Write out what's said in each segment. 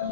Hello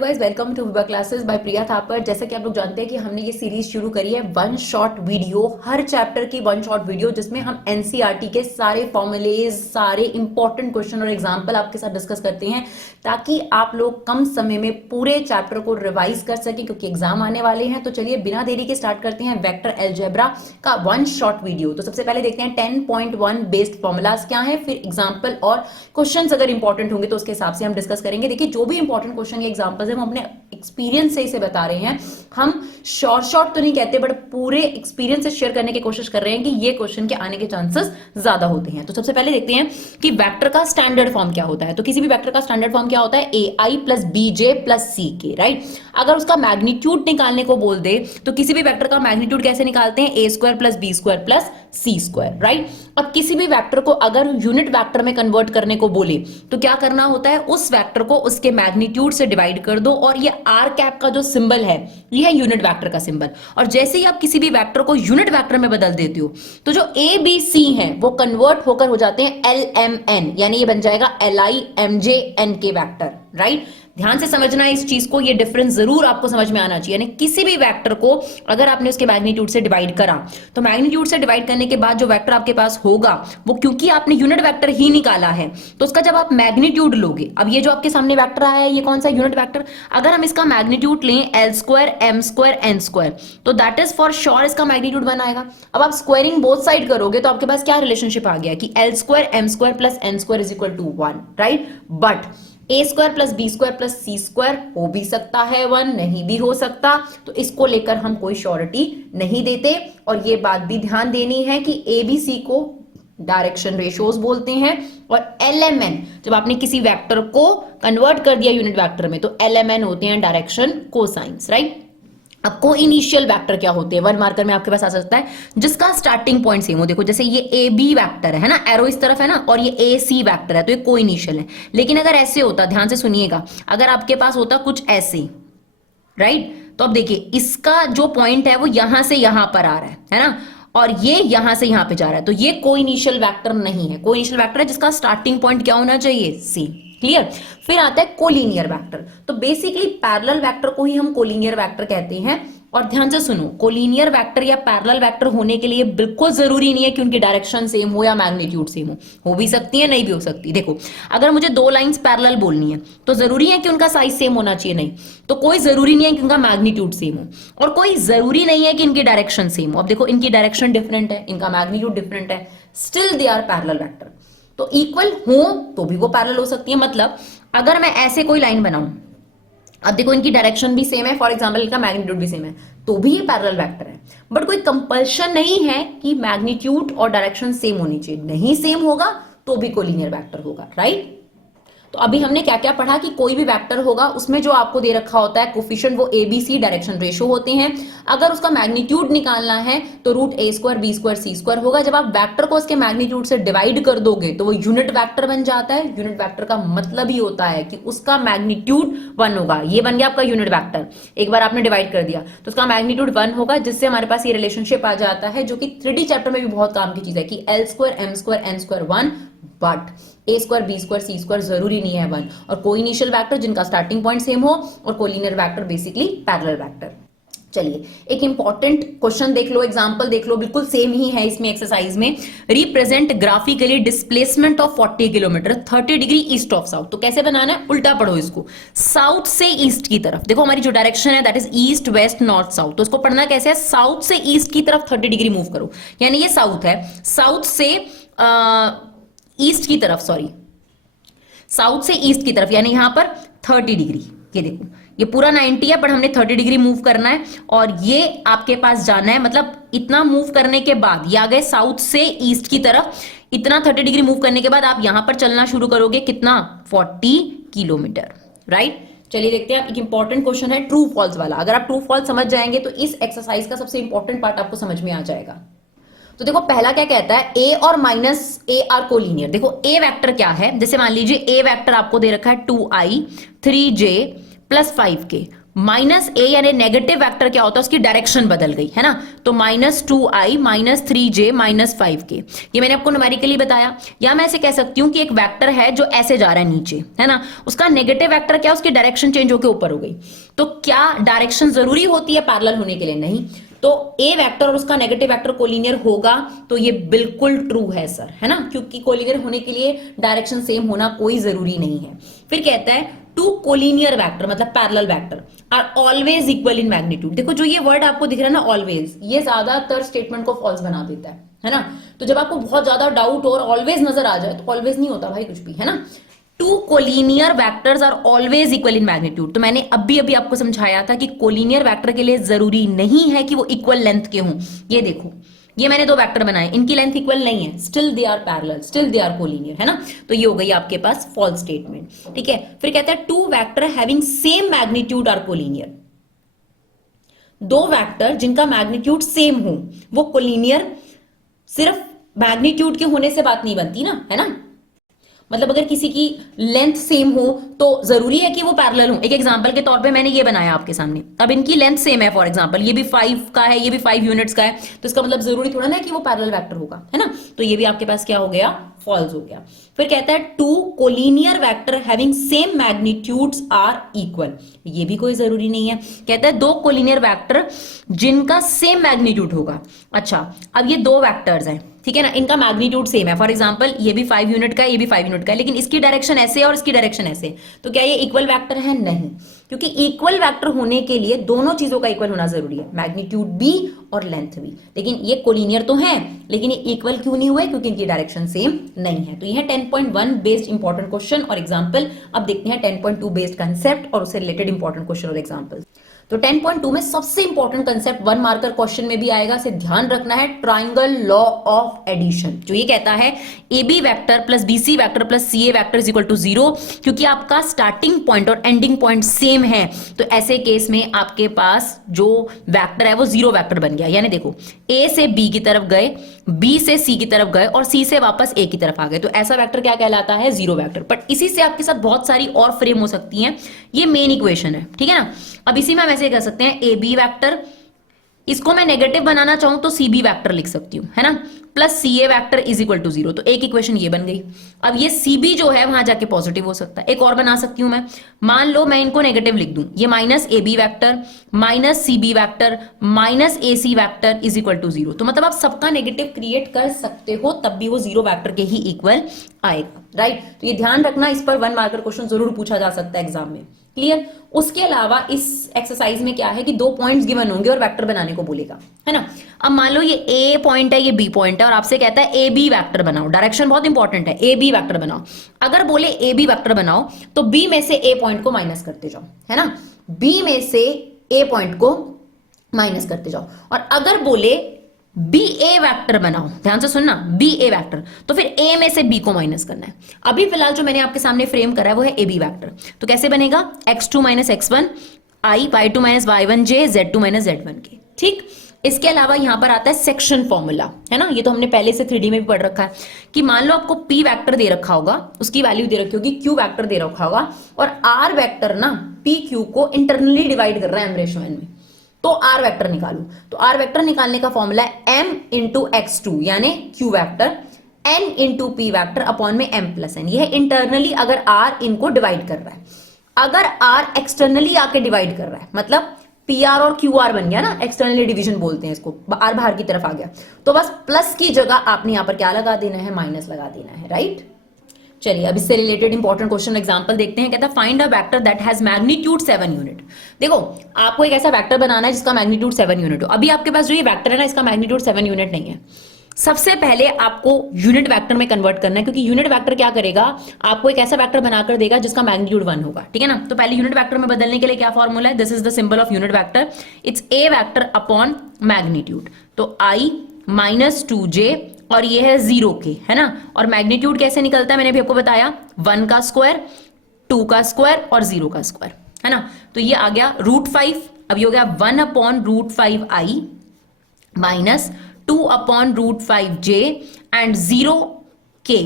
guys, welcome to Vibha classes by Priya Thapar. जैसा कि आप लोग जानते हैं कि हमने ये सीरीज शुरू करी है वन शॉट वीडियो, हर चैप्टर की वन शॉट वीडियो, जिसमें हम एनसीईआरटी के सारे फॉर्मुलेज, सारे इंपॉर्टेंट क्वेश्चन और एग्जांपल आपके साथ डिस्कस करते हैं, ताकि आप लोग कम समय में पूरे चैप्टर को रिवाइज कर सकें, क्योंकि एग्जाम आने वाले हैं। तो चलिए बिना देरी के स्टार्ट करते हैं वेक्टर अलजेब्रा का वन शॉट वीडियो। तो सबसे पहले देखते हैं 10.1 बेस्ड फॉर्मुलाज क्या है, फिर एग्जाम्पल और क्वेश्चन अगर इंपॉर्टेंट होंगे तो उसके हिसाब से हम डिस्कस करेंगे। देखिए, जो भी इंपॉर्टेंट क्वेश्चन या एग्जाम्पल हम अपने एक्सपीरियंस से इसे बता रहे हैं। हम शॉर्ट तो नहीं कहते, बट पूरे एक्सपीरियंस से शेयर करने की कोशिश कर रहे हैं कि ये क्वेश्चन के आने के चांसेस ज्यादा होते हैं। तो सबसे पहले देखते हैं कि वेक्टर का स्टैंडर्ड फॉर्म क्या होता है। तो किसी भी वेक्टर का स्टैंडर्ड फॉर्म क्या होता है? ai plus bj plus ck, right. अगर उसका मैग्नीट्यूड निकालने को बोल दे तो किसी भी वेक्टर का मैग्नीट्यूड कैसे निकालते हैं? a square plus b square plus c square, right. अब किसी भी वेक्टर को अगर यूनिट वेक्टर में कन्वर्ट करने को बोले तो क्या करना होता है? उस वेक्टर को उसके मैग्नीट्यूड से डिवाइड कर दो, और ये आर कैप का जो सिंबल है ये है यूनिट वेक्टर का सिंबल। और जैसे ही आप किसी भी वेक्टर को यूनिट वेक्टर में बदल देते हो तो जो ए बी सी है वो कन्वर्ट होकर हो जाते हैं एल एम एन, यानी ये बन जाएगा L I M J N K vector, right. ध्यान से समझना है इस चीज को, ये डिफरेंस जरूर आपको समझ में आना चाहिए। यानी किसी भी वेक्टर को अगर आपने उसके मैग्नीट्यूड से डिवाइड करा तो मैग्नीट्यूड से डिवाइड करने के बाद जो वेक्टर आपके पास होगा वो, क्योंकि आपने यूनिट वेक्टर ही निकाला है, तो उसका जब आप मैग्नीट्यूड लोगे, अब ये जो आपके सामने वेक्टर आया है ये कौन सा यूनिट वेक्टर, अगर हम इसका मैग्नीट्यूड लें L square M square N square, तो दैट इज फॉर श्योर इसका मैग्नीट्यूड 1 आएगा। अब आप स्क्वायरिंग बोथ साइड करोगे तो आपके पास क्या रिलेशनशिप आ गया कि L square M square plus N square is equal to 1, right. But A square plus B square plus C square हो भी सकता है 1, नहीं भी हो सकता, तो इसको लेकर हम कोई श्योरिटी नहीं देते। और ये बात भी ध्यान देनी है कि ए बी सी को डायरेक्शन रेशियोज बोलते हैं, और एलएमएन जब आपने किसी वेक्टर को कन्वर्ट कर दिया यूनिट वेक्टर में तो एलएमएन होते हैं डायरेक्शन कोसाइंस, राइट। अब को इनिशियल वेक्टर क्या होते हैं? 1 मार्कर में आपके पास आ सकता है जिसका स्टार्टिंग पॉइंट सेम हो। देखो जैसे ये ए बी वेक्टर है ना, एरो इस तरफ है ना, और ये ए सी वेक्टर है, तो ये को इनिशियल है। लेकिन अगर ऐसे होता, ध्यान से सुनिएगा, अगर आपके पास होता कुछ ऐसे, राइट, तो अब देखिए इसका जो पॉइंट है वो यहां से यहां पर आ रहा है ना, और ये यहां से यहां पे जा रहा है, तो ये को इनिशियल वेक्टर नहीं है। को इनिशियल वेक्टर है जिसका स्टार्टिंग पॉइंट क्या होना चाहिए? सी, क्लियर। फिर आता है कोलिनियर वेक्टर। तो बेसिकली पैरेलल वेक्टर को ही हम कोलिनियर वेक्टर कहते हैं। और ध्यान से सुनो, कोलिनियर वेक्टर या पैरेलल वेक्टर होने के लिए बिल्कुल जरूरी नहीं है कि उनकी डायरेक्शन सेम हो या मैग्नीट्यूड सेम हो भी सकती है, नहीं भी हो सकती। देखो अगर मुझे 2 लाइंस पैरेलल बोलनी है तो जरूरी है कि उनका साइज सेम होना चाहिए? नहीं। तो कोई जरूरी नहीं है कि उनका मैग्नीट्यूड सेम हो, और कोई जरूरी नहीं है कि इनकी डायरेक्शन सेम हो। अब देखो इनकी डायरेक्शन डिफरेंट है, इनका मैग्नीट्यूड डिफरेंट है, still they are parallel vector. तो इक्वल हो तो भी वो पैरेलल हो सकती है। मतलब अगर मैं ऐसे कोई लाइन बनाऊं, अब देखो इनकी डायरेक्शन भी सेम है, फॉर एग्जांपल इनका मैग्नीट्यूड भी सेम है, तो भी ये पैरेलल वेक्टर है। बट कोई कंपल्शन नहीं है कि मैग्नीट्यूड और डायरेक्शन सेम होनी चाहिए, नहीं सेम होगा तो भी कोलिनियर वेक्टर होगा, राइट। तो अभी हमने क्या क्या पढ़ा कि कोई भी वेक्टर होगा उसमें जो आपको दे रखा होता है कोफिशिएंट, वो A B C direction ratio होते हैं। अगर उसका मैग्नीट्यूड निकालना है तो root A square B square C square होगा। जब आप वेक्टर को उसके मैग्नीट्यूड से डिवाइड कर दोगे तो वो यूनिट वेक्टर बन जाता है। यूनिट वेक्टर का मतलब ही होता है कि उसका मैग्नीट्यूड 1 होगा। ये बन गया आपका यूनिट वेक्टर। एक बार आपने डिवाइड कर दिया तो उसका मैग्नीट्यूड 1 होगा, जिससे हमारे पास ये रिलेशनशिप आ जाता है जो कि 3D चैप्टर में भी बहुत काम की चीज है कि L square M square N square 1, but A square B square C square जरूरी नहीं है 1। और कोई इनिशियल वेक्टर जिनका स्टार्टिंग पॉइंट सेम हो, और collinear vector basically parallel vector. चलिए एक इंपॉर्टेंट क्वेश्चन देख लो, एग्जांपल देख लो, बिल्कुल सेम ही है इसमें एक्सरसाइज में। Represent graphically displacement of 40 kilometre 30 degree east of south. तो कैसे बनाना है? उल्टा पढ़ो इसको, साउथ से ईस्ट की तरफ। देखो हमारी जो डायरेक्शन है that is east west north south, तो इसको पढ़ना कैसे है? साउथ से ईस्ट की तरफ 30 डिग्री मूव करो। यानी ये साउथ है, साउथ से ईस्ट की तरफ, सॉरी साउथ से ईस्ट की तरफ, यानी यहां पर 30 डिग्री। ये देखो ये पूरा 90 है, पर हमने 30 डिग्री मूव करना है, और ये आपके पास जाना है, मतलब इतना मूव करने के बाद ये आ गए साउथ से ईस्ट की तरफ। इतना 30 डिग्री मूव करने के बाद आप यहां पर चलना शुरू करोगे, कितना? 40 किलोमीटर, राइट। चलिए देखते हैं, एक इंपॉर्टेंट क्वेश्चन है ट्रू फॉल्स वाला। अगर आप ट्रू फॉल्स समझ जाएंगे तो इस एक्सरसाइज का सबसे इंपॉर्टेंट पार्ट आपको समझ में आ जाएगा। तो देखो पहला क्या कहता है? ए और माइनस ए आर कोलिनियर। देखो ए वेक्टर क्या है? जैसे मान लीजिए ए वेक्टर आपको दे रखा है 2i 3j plus 5k minus ए यानी नेगेटिव वेक्टर क्या होता है, उसकी डायरेक्शन बदल गई है ना, तो -2i -3j -5k, ये मैंने आपको न्यूमेरिकली बताया। या मैं ऐसे कह सकती हूं कि एक वेक्टर है जो ऐसे जा रहा है नीचे, है ना, उसका नेगेटिव वेक्टर क्या, उसकी डायरेक्शन चेंज होकर ऊपर हो गई। तो क्या डायरेक्शन जरूरी होती है पैरेलल होने के लिए? नहीं। तो ए वेक्टर और उसका नेगेटिव वेक्टर कोलिनियर होगा, तो ये बिल्कुल ट्रू है सर, है ना, क्योंकि कोलिनियर होने के लिए डायरेक्शन सेम होना कोई जरूरी नहीं है। फिर कहता है टू कोलिनियर वेक्टर मतलब parallel vector are always equal in magnitude. देखो जो ये वर्ड आपको दिख रहा है ना ऑलवेज, ये ज्यादातर स्टेटमेंट को फॉल्स बना देता है ना। तो जब आपको बहुत ज्यादा डाउट और ऑलवेज नजर आ जाए तो ऑलवेज नहीं होता भाई कुछ भी, है ना। Two collinear vectors are always equal in magnitude, तो मैंने अभी अभी आपको समझाया था कि कोलिनियर वेक्टर के लिए जरूरी नहीं है कि वो इक्वल लेंथ के हों। ये देखो, ये मैंने दो वेक्टर बनाए, इनकी लेंथ इक्वल नहीं है, still they are parallel, still they are collinear, है ना। तो ये हो गई आपके पास फॉल्स स्टेटमेंट, ठीक है। फिर कहता है two vector having same magnitude are collinear, दो वेक्टर जिनका मैग्नीट्यूड सेम हो वो कोलिनियर। सिर्फ मैग्नीट्यूड के होने से बात नहीं बनती ना, है ना। मतलब अगर किसी की लेंथ सेम हो तो जरूरी है कि वो पैरेलल हो। एक एग्जांपल के तौर पे मैंने ये बनाया आपके सामने, अब इनकी लेंथ सेम है, फॉर एग्जांपल ये भी 5 का है, ये भी 5 यूनिट्स का है, तो इसका मतलब जरूरी थोड़ा ना कि वो पैरेलल वेक्टर होगा, है ना। तो ये भी आपके पास क्या हो गया, फॉल्स हो गया। फिर कहता है two collinear vector having same magnitudes are equal, ये भी कोई जरूरी नहीं है। कहता है दो कोलिनियर वेक्टर जिनका सेम मैग्नीट्यूड होगा। अच्छा, अब ये दो वेक्टर्स हैं, ठीक है ना, इनका मैग्नीट्यूड सेम है, फॉर एग्जांपल ये भी 5 यूनिट का है, ये भी 5 यूनिट का है, लेकिन इसकी डायरेक्शन ऐसे है और इसकी डायरेक्शन ऐसे, तो क्या ये इक्वल वेक्टर है? नहीं, क्योंकि इक्वल वेक्टर होने के लिए दोनों चीजों का इक्वल होना जरूरी है, मैग्नीट्यूड भी और लेंथ भी। लेकिन ये कोलिनियर तो है, लेकिन ये इक्वल क्यों नहीं हुए? क्योंकि इनकी डायरेक्शन सेम नहीं है। तो ये है 10.1 बेस्ड इंपॉर्टेंट क्वेश्चन और एग्जाम्पल। अब देखते हैं 10.2 बेस्ड कंसेप्ट और उससे रिलेटेड इंपॉर्टेंट क्वेश्चन और एग्जाम्पल। तो 10.2 में सबसे इंपॉर्टेंट कंसेप्ट 1 मार्कर क्वेश्चन में भी आएगा, इसे ध्यान रखना है, ट्राइंगल लॉ ऑफ एडिशन, जो ये कहता है A B vector plus B C vector plus C A vector is equal to 0। क्योंकि आपका स्टार्टिंग पॉइंट और एंडिंग पॉइंट सेम है, तो ऐसे केस में आपके पास जो वैक्टर है वो 0 वैक्टर बन गया। यानी देखो, ए से बी की तरफ गए, बी से सी की तरफ गए और सी से वापस ए की तरफ आ गए, तो ऐसा वेक्टर क्या कहलाता है? 0 वेक्टर। बट इसी से आपके साथ बहुत सारी और फ्रेम हो सकती हैं, ये मेन इक्वेशन है, ठीक है ना। अब इसी में हम ऐसे कर सकते हैं ए बी वैक्टर, इसको मैं नेगेटिव बनाना चाहूं तो सी बी वैक्टर लिख सकती हूं, है ना, plus C A vector is equal to 0, तो एक इक्वेशन ये बन गई। अब ये सी बी जो है वहां जाके पॉजिटिव हो सकता है। एक और बना सकती हूं मैं, मान लो मैं इनको नेगेटिव लिख दूं, ये minus A B vector minus C B vector minus A C vector is equal to 0। तो मतलब आप सबका नेगेटिव क्रिएट कर सकते हो, तब भी वो 0 वैक्टर के ही इक्वल आएगा, राइट। तो ये ध्यान रखना, इस पर 1 मार्कर क्वेश्चन जरूर पूछा जा सकता है एग्जाम में, क्लियर। उसके अलावा इस एक्सरसाइज में क्या है कि 2 पॉइंट्स गिवन होंगे और वेक्टर बनाने को बोलेगा, है ना। अब मान लो ये ए पॉइंट है, ये बी पॉइंट है, और आपसे कहता है ए बी वेक्टर बनाओ, डायरेक्शन बहुत इंपॉर्टेंट है, ए बी वेक्टर बनाओ। अगर बोले ए बी वेक्टर बनाओ तो बी में से ए पॉइंट को माइनस करते जाओ, है ना, बी में से ए पॉइंट को माइनस करते जाओ। और अगर बोले बी ए वैक्टर बनाओ, ध्यान से सुनना, बी ए वैक्टर, तो फिर ए में से बी को माइनस करना है। अभी फिलहाल जो मैंने आपके सामने फ्रेम करा है वो है ए बी वैक्टर, तो कैसे बनेगा? x2 minus x1 i, y2 minus y1 j, z2 minus z1 k, ठीक। इसके अलावा यहां पर आता है सेक्शन फॉर्मूला, है ना, ये तो हमने पहले से 3D में भी पढ़ रखा है कि मान लो आपको p वैक्टर दे रखा होगा, उसकी वैल्यू दे रखी होगी, q वैक्टर दे रखा होगा, और r वैक्टर ना p q को इंटरनली डिवाइड कर रहा है m रेशो n में, तो r वेक्टर निकालू। तो r वेक्टर निकालने का फॉर्मूला है m इंटू x2 यानी q vector n into p vector upon में m प्लस n। यह इंटरनली अगर r इनको डिवाइड कर रहा है, अगर r एक्सटर्नली आके डिवाइड कर रहा है, मतलब pr और qr बन गया ना, एक्सटर्नली डिवीजन बोलते हैं इसको, r बाहर की तरफ आ गया, तो बस प्लस की जगह आपने यहां पर क्या लगा देना है? माइनस लगा देना है, राइट। चलिए अब इससे रिलेटेड इंपॉर्टेंट क्वेश्चन एग्जांपल देखते हैं। कहता है find a vector that has magnitude 7 unit. देखो आपको एक ऐसा वेक्टर बनाना है जिसका मैग्नीट्यूड 7 यूनिट हो। अभी आपके पास जो ये वेक्टर है ना, इसका मैग्नीट्यूड 7 यूनिट नहीं है। सबसे पहले आपको यूनिट वेक्टर में कन्वर्ट करना है, क्योंकि यूनिट वेक्टर क्या करेगा? आपको एक ऐसा वेक्टर बनाकर देगा जिसका मैग्नीट्यूड 1 होगा, ठीक है ना। तो पहले यूनिट वेक्टर में बदलने के लिए क्या फॉर्मूला है? This is the symbol of unit vector, it's a vector upon magnitude, तो i माइनस 2j और ये है 0 के, है ना। और मैग्नीट्यूड कैसे निकलता है मैंने भी आपको बताया, 1 का स्क्वायर 2 का स्क्वायर और 0 का स्क्वायर, है ना। तो ये आ गया √5, अब ये हो गया 1 upon √5i minus 2 upon √5j and 0k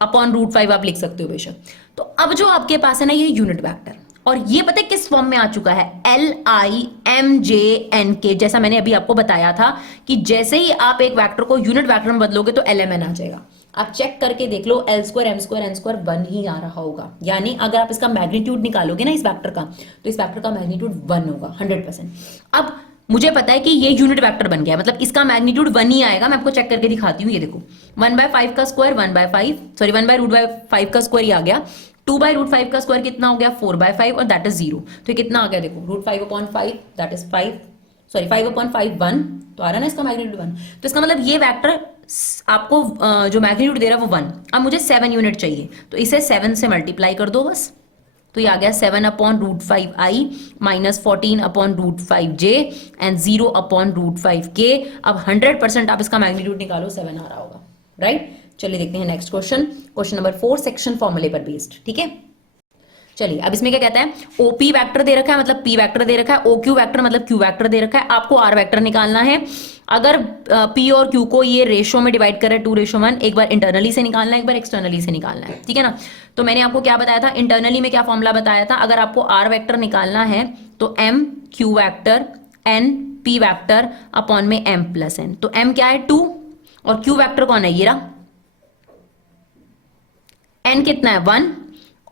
upon √5 आप लिख सकते हो बेशक। तो अब जो आपके पास है ना ये यूनिट वेक्टर, और ये पता है किस फॉर्म में आ चुका है, LIMJNK, जैसा मैंने अभी आपको बताया था कि जैसे ही आप एक वेक्टर को यूनिट वेक्टर में बदलोगे तो LMN आ जाएगा। आप चेक करके देख लो, L² M² N² 1 ही आ रहा होगा, यानी अगर आप इसका मैग्नीट्यूड निकालोगे ना इस वेक्टर का, तो इस वेक्टर का मैग्नीट्यूड 1 होगा 100%। अब मुझे पता है कि ये यूनिट वेक्टर बन गया है, मतलब इसका मैग्नीट्यूड 1 ही आएगा। मैं आपको चेक करके दिखाती हूँ, ये देखो 1/5 का स्क्वायर 1/5, सॉरी 1/√5 का स्क्वायर आ गया, 2/√5 का स्क्वायर कितना हो गया 4/5 और दैट इज 0। तो ये कितना आ गया देखो, √5/5 दैट इज 5, सॉरी 5/5 1, तो आ रहा है ना इसका मैग्नीट्यूड 1। तो इसका मतलब ये वेक्टर आपको जो मैग्नीट्यूड दे रहा है वो 1। अब मुझे 7 यूनिट चाहिए, तो इसे 7 से मल्टीप्लाई कर दो बस, तो ये आ गया 7/√5i minus 14/√5j and 0/√5k। अब 100% आप इसका मैग्नीट्यूड निकालो, 7 आ रहा होगा, राइट। चलिए देखते हैं next question, question number 4 section फॉर्मूले पर बेस्ड, ठीक है। चलिए अब इसमें क्या कहता है, OP वेक्टर दे रखा है मतलब P वेक्टर दे रखा है, OQ वेक्टर मतलब Q वेक्टर दे रखा है, आपको R वेक्टर निकालना है। अगर P और Q को ये रेशो में डिवाइड कर रहा है 2:1, एक बार इंटरनली से निकालना है, एक बार एक्सटर्नली से निकालना है, ठीक है ना। तो मैंने आपको क्या बताया था, इंटरनली में क्या फॉर्मूला बताया था, अगर आपको R वेक्टर निकालना है तो M Q vector N P vector upon में M प्लस N। तो M क्या है 2 और Q वेक्टर कौन है, ये रहा, N कितना है 1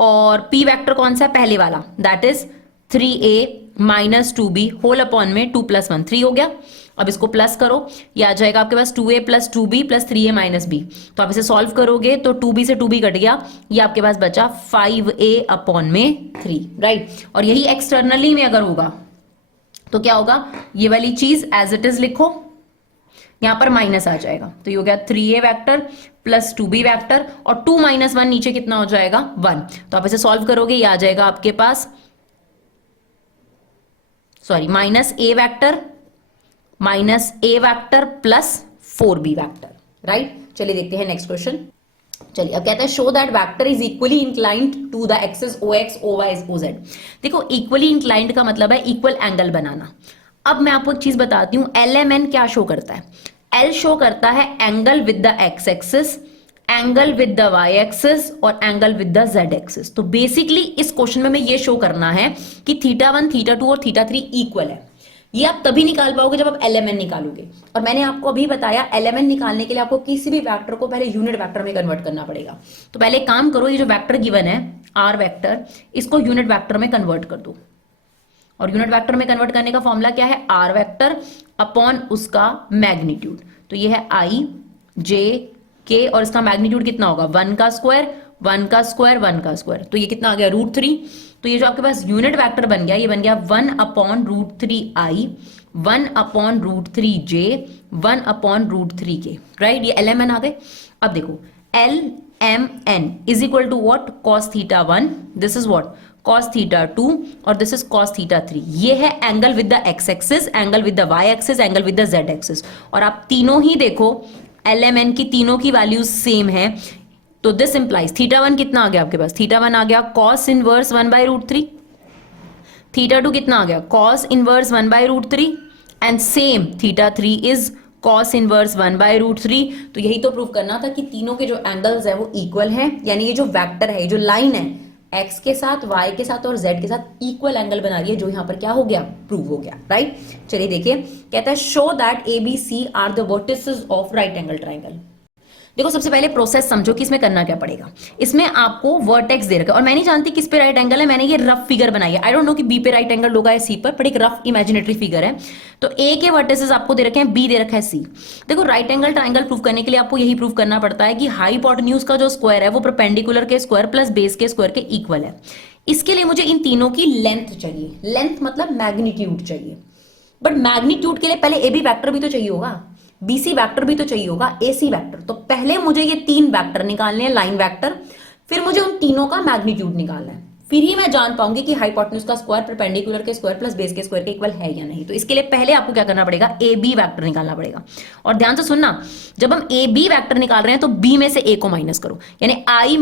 और P वेक्टर कौन सा है, पहले वाला, that is 3a minus 2b whole upon में 2 + 1 3 हो गया। अब इसको प्लस करो, ये आ जाएगा आपके पास 2a + 2b + 3a - b। तो आप इसे सॉल्व करोगे तो 2b से 2b कट गया, ये आपके पास बचा 5a अपॉन में 3, राइट। और यही एक्सटर्नली में अगर होगा तो क्या होगा, ये वाली चीज एज इट इज लिखो, यहां पर माइनस आ जाएगा, तो ये हो गया 3a vector plus 2b vector और 2 - 1 नीचे कितना हो जाएगा 1। तो आप इसे सॉल्व करोगे, ये आ जाएगा आपके पास, sorry -a vector plus 4b vector, right. चलिए देखते हैं नेक्स्ट क्वेश्चन। चलिए अब कहता है show that vector is equally inclined to the axis OX OY OZ। देखो इक्वली इंक्लाइंड का मतलब है इक्वल एंगल बनाना। अब मैं आपको एक चीज बताती हूं, LMN क्या शो करता है, L शो करता है angle with the X axis, angle with the Y axis और angle with the Z axis. तो बेसिकली इस क्वेश्चन में ये शो करना है कि θ1 θ2 और θ3 इक्वल है। ये आप तभी निकाल पाओगे जब आप LMN निकालोगे, और मैंने आपको अभी बताया LMN निकालने के लिए आपको किसी भी वेक्टर को पहले यूनिट वेक्टर में कन्वर्ट करना पड़ेगा। तो पहले काम करो, ये जो वेक्टर गिवन है R वेक्टर, इसको यूनिट वेक्टर में कन्वर्ट कर दो। और यूनिट वेक्टर में कन्वर्ट करने का फॉर्मूला क्या है, R वेक्टर अपॉन उसका मैग्नीट्यूड। तो ये है I J K और इसका मैग्नीट्यूड कितना होगा 1 का स्क्वायर 1 का स्क्वायर 1 का स्क्वायर, तो ये कितना आ गया √3। तो ये जो आपके पास यूनिट वेक्टर बन गया, ये बन गया 1/√3i 1/√3j 1/√3k, राइट। ये LMN आ गए। अब देखो LMN is equal to what, cos θ1, this is what cos θ2 और दिस इज cos θ3। ये है angle with the X axis, angle with the Y axis, angle with the Z axis. और आप तीनों ही देखो LMN की तीनों की वैल्यूज सेम है, तो दिस इंप्लाइज θ1 कितना आ गया आपके पास, θ1 आ गया cos इनवर्स 1/√3, θ2 कितना आ गया cos inverse 1/√3 and same θ3 is cos inverse 1/√3। तो यही तो प्रूव करना था कि तीनों के जो एंगल्स है वो इक्वल हैं, यानी ये जो वेक्टर है, ये जो लाइन है X के साथ Y के साथ और Z के साथ इक्वल एंगल बना रही है, जो यहां पर क्या हो गया, प्रूव हो गया, राइट। चलिए देखिए, कहता है show that ABC are the vertices of right angle triangle. देखो सबसे पहले प्रोसेस समझो कि इसमें करना क्या पड़ेगा। इसमें आपको वर्टेक्स दे रखा है और मैं नहीं जानती किस पे राइट एंगल है, मैंने ये रफ फिगर बनाई है। आई डोंट नो कि बी पे राइट एंगल होगा या सी पर, बट एक रफ इमेजिनेटरी फिगर है। तो ए के वर्टिसेस आपको दे रखे हैं, बी दे रखा है सी। देखो राइट एंगल ट्राइंगल प्रूव करने के लिए आपको यही प्रूव करना पड़ता है कि हाइपोटेन्यूज का जो स्क्वायर है वो परपेंडिकुलर के स्क्वायर प्लस बेस के स्क्वायर के इक्वल है। इसके लिए मुझे इन तीनों की लेंथ चाहिए, लेंथ मतलब मैग्नीट्यूड चाहिए। बट मैग्नीट्यूड के लिए पहले ए बी वैक्टर भी तो चाहिए होगा, BC वेक्टर भी तो चाहिए होगा, AC वेक्टर। तो पहले मुझे ये 3 वेक्टर निकालने हैं, लाइन वेक्टर, फिर मुझे उन तीनों का मैग्नीट्यूड निकालना है, फिर ही मैं जान पाऊंगी कि हाइपोटेन्यूज का स्क्वायर परपेंडिकुलर के स्क्वायर प्लस बेस के स्क्वायर के इक्वल है या नहीं। तो इसके लिए पहले आपको क्या करना पड़ेगा, AB वेक्टर निकालना पड़ेगा। और ध्यान से सुनना, जब हम AB वेक्टर निकाल रहे हैं तो B में से A को माइनस करो, यानी I -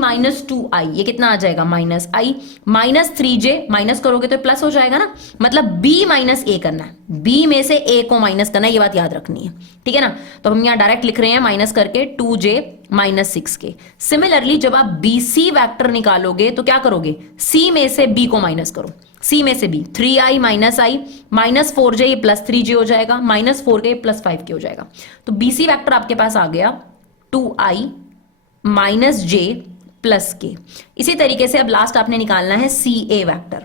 2i, ये कितना आ जाएगा -i, -3j माइनस करोगे तो प्लस हो जाएगा ना, मतलब B - A करना है, B में से A को माइनस करना है, ये बात याद रखनी है, ठीक है ना। तो हम यहाँ डायरेक्ट लिख रहे हैं माइनस करके 2j -6k। सिमिलरली जब आप BC वेक्टर निकालोगे तो क्या करोगे, C में से B को माइनस करो, C में से B, 3i -i -4j, ये +3j हो जाएगा, -4k +5k हो जाएगा। तो BC वेक्टर आपके पास आ गया 2i -j +k। इसी तरीके से अब लास्ट आपने निकालना है CA वेक्टर,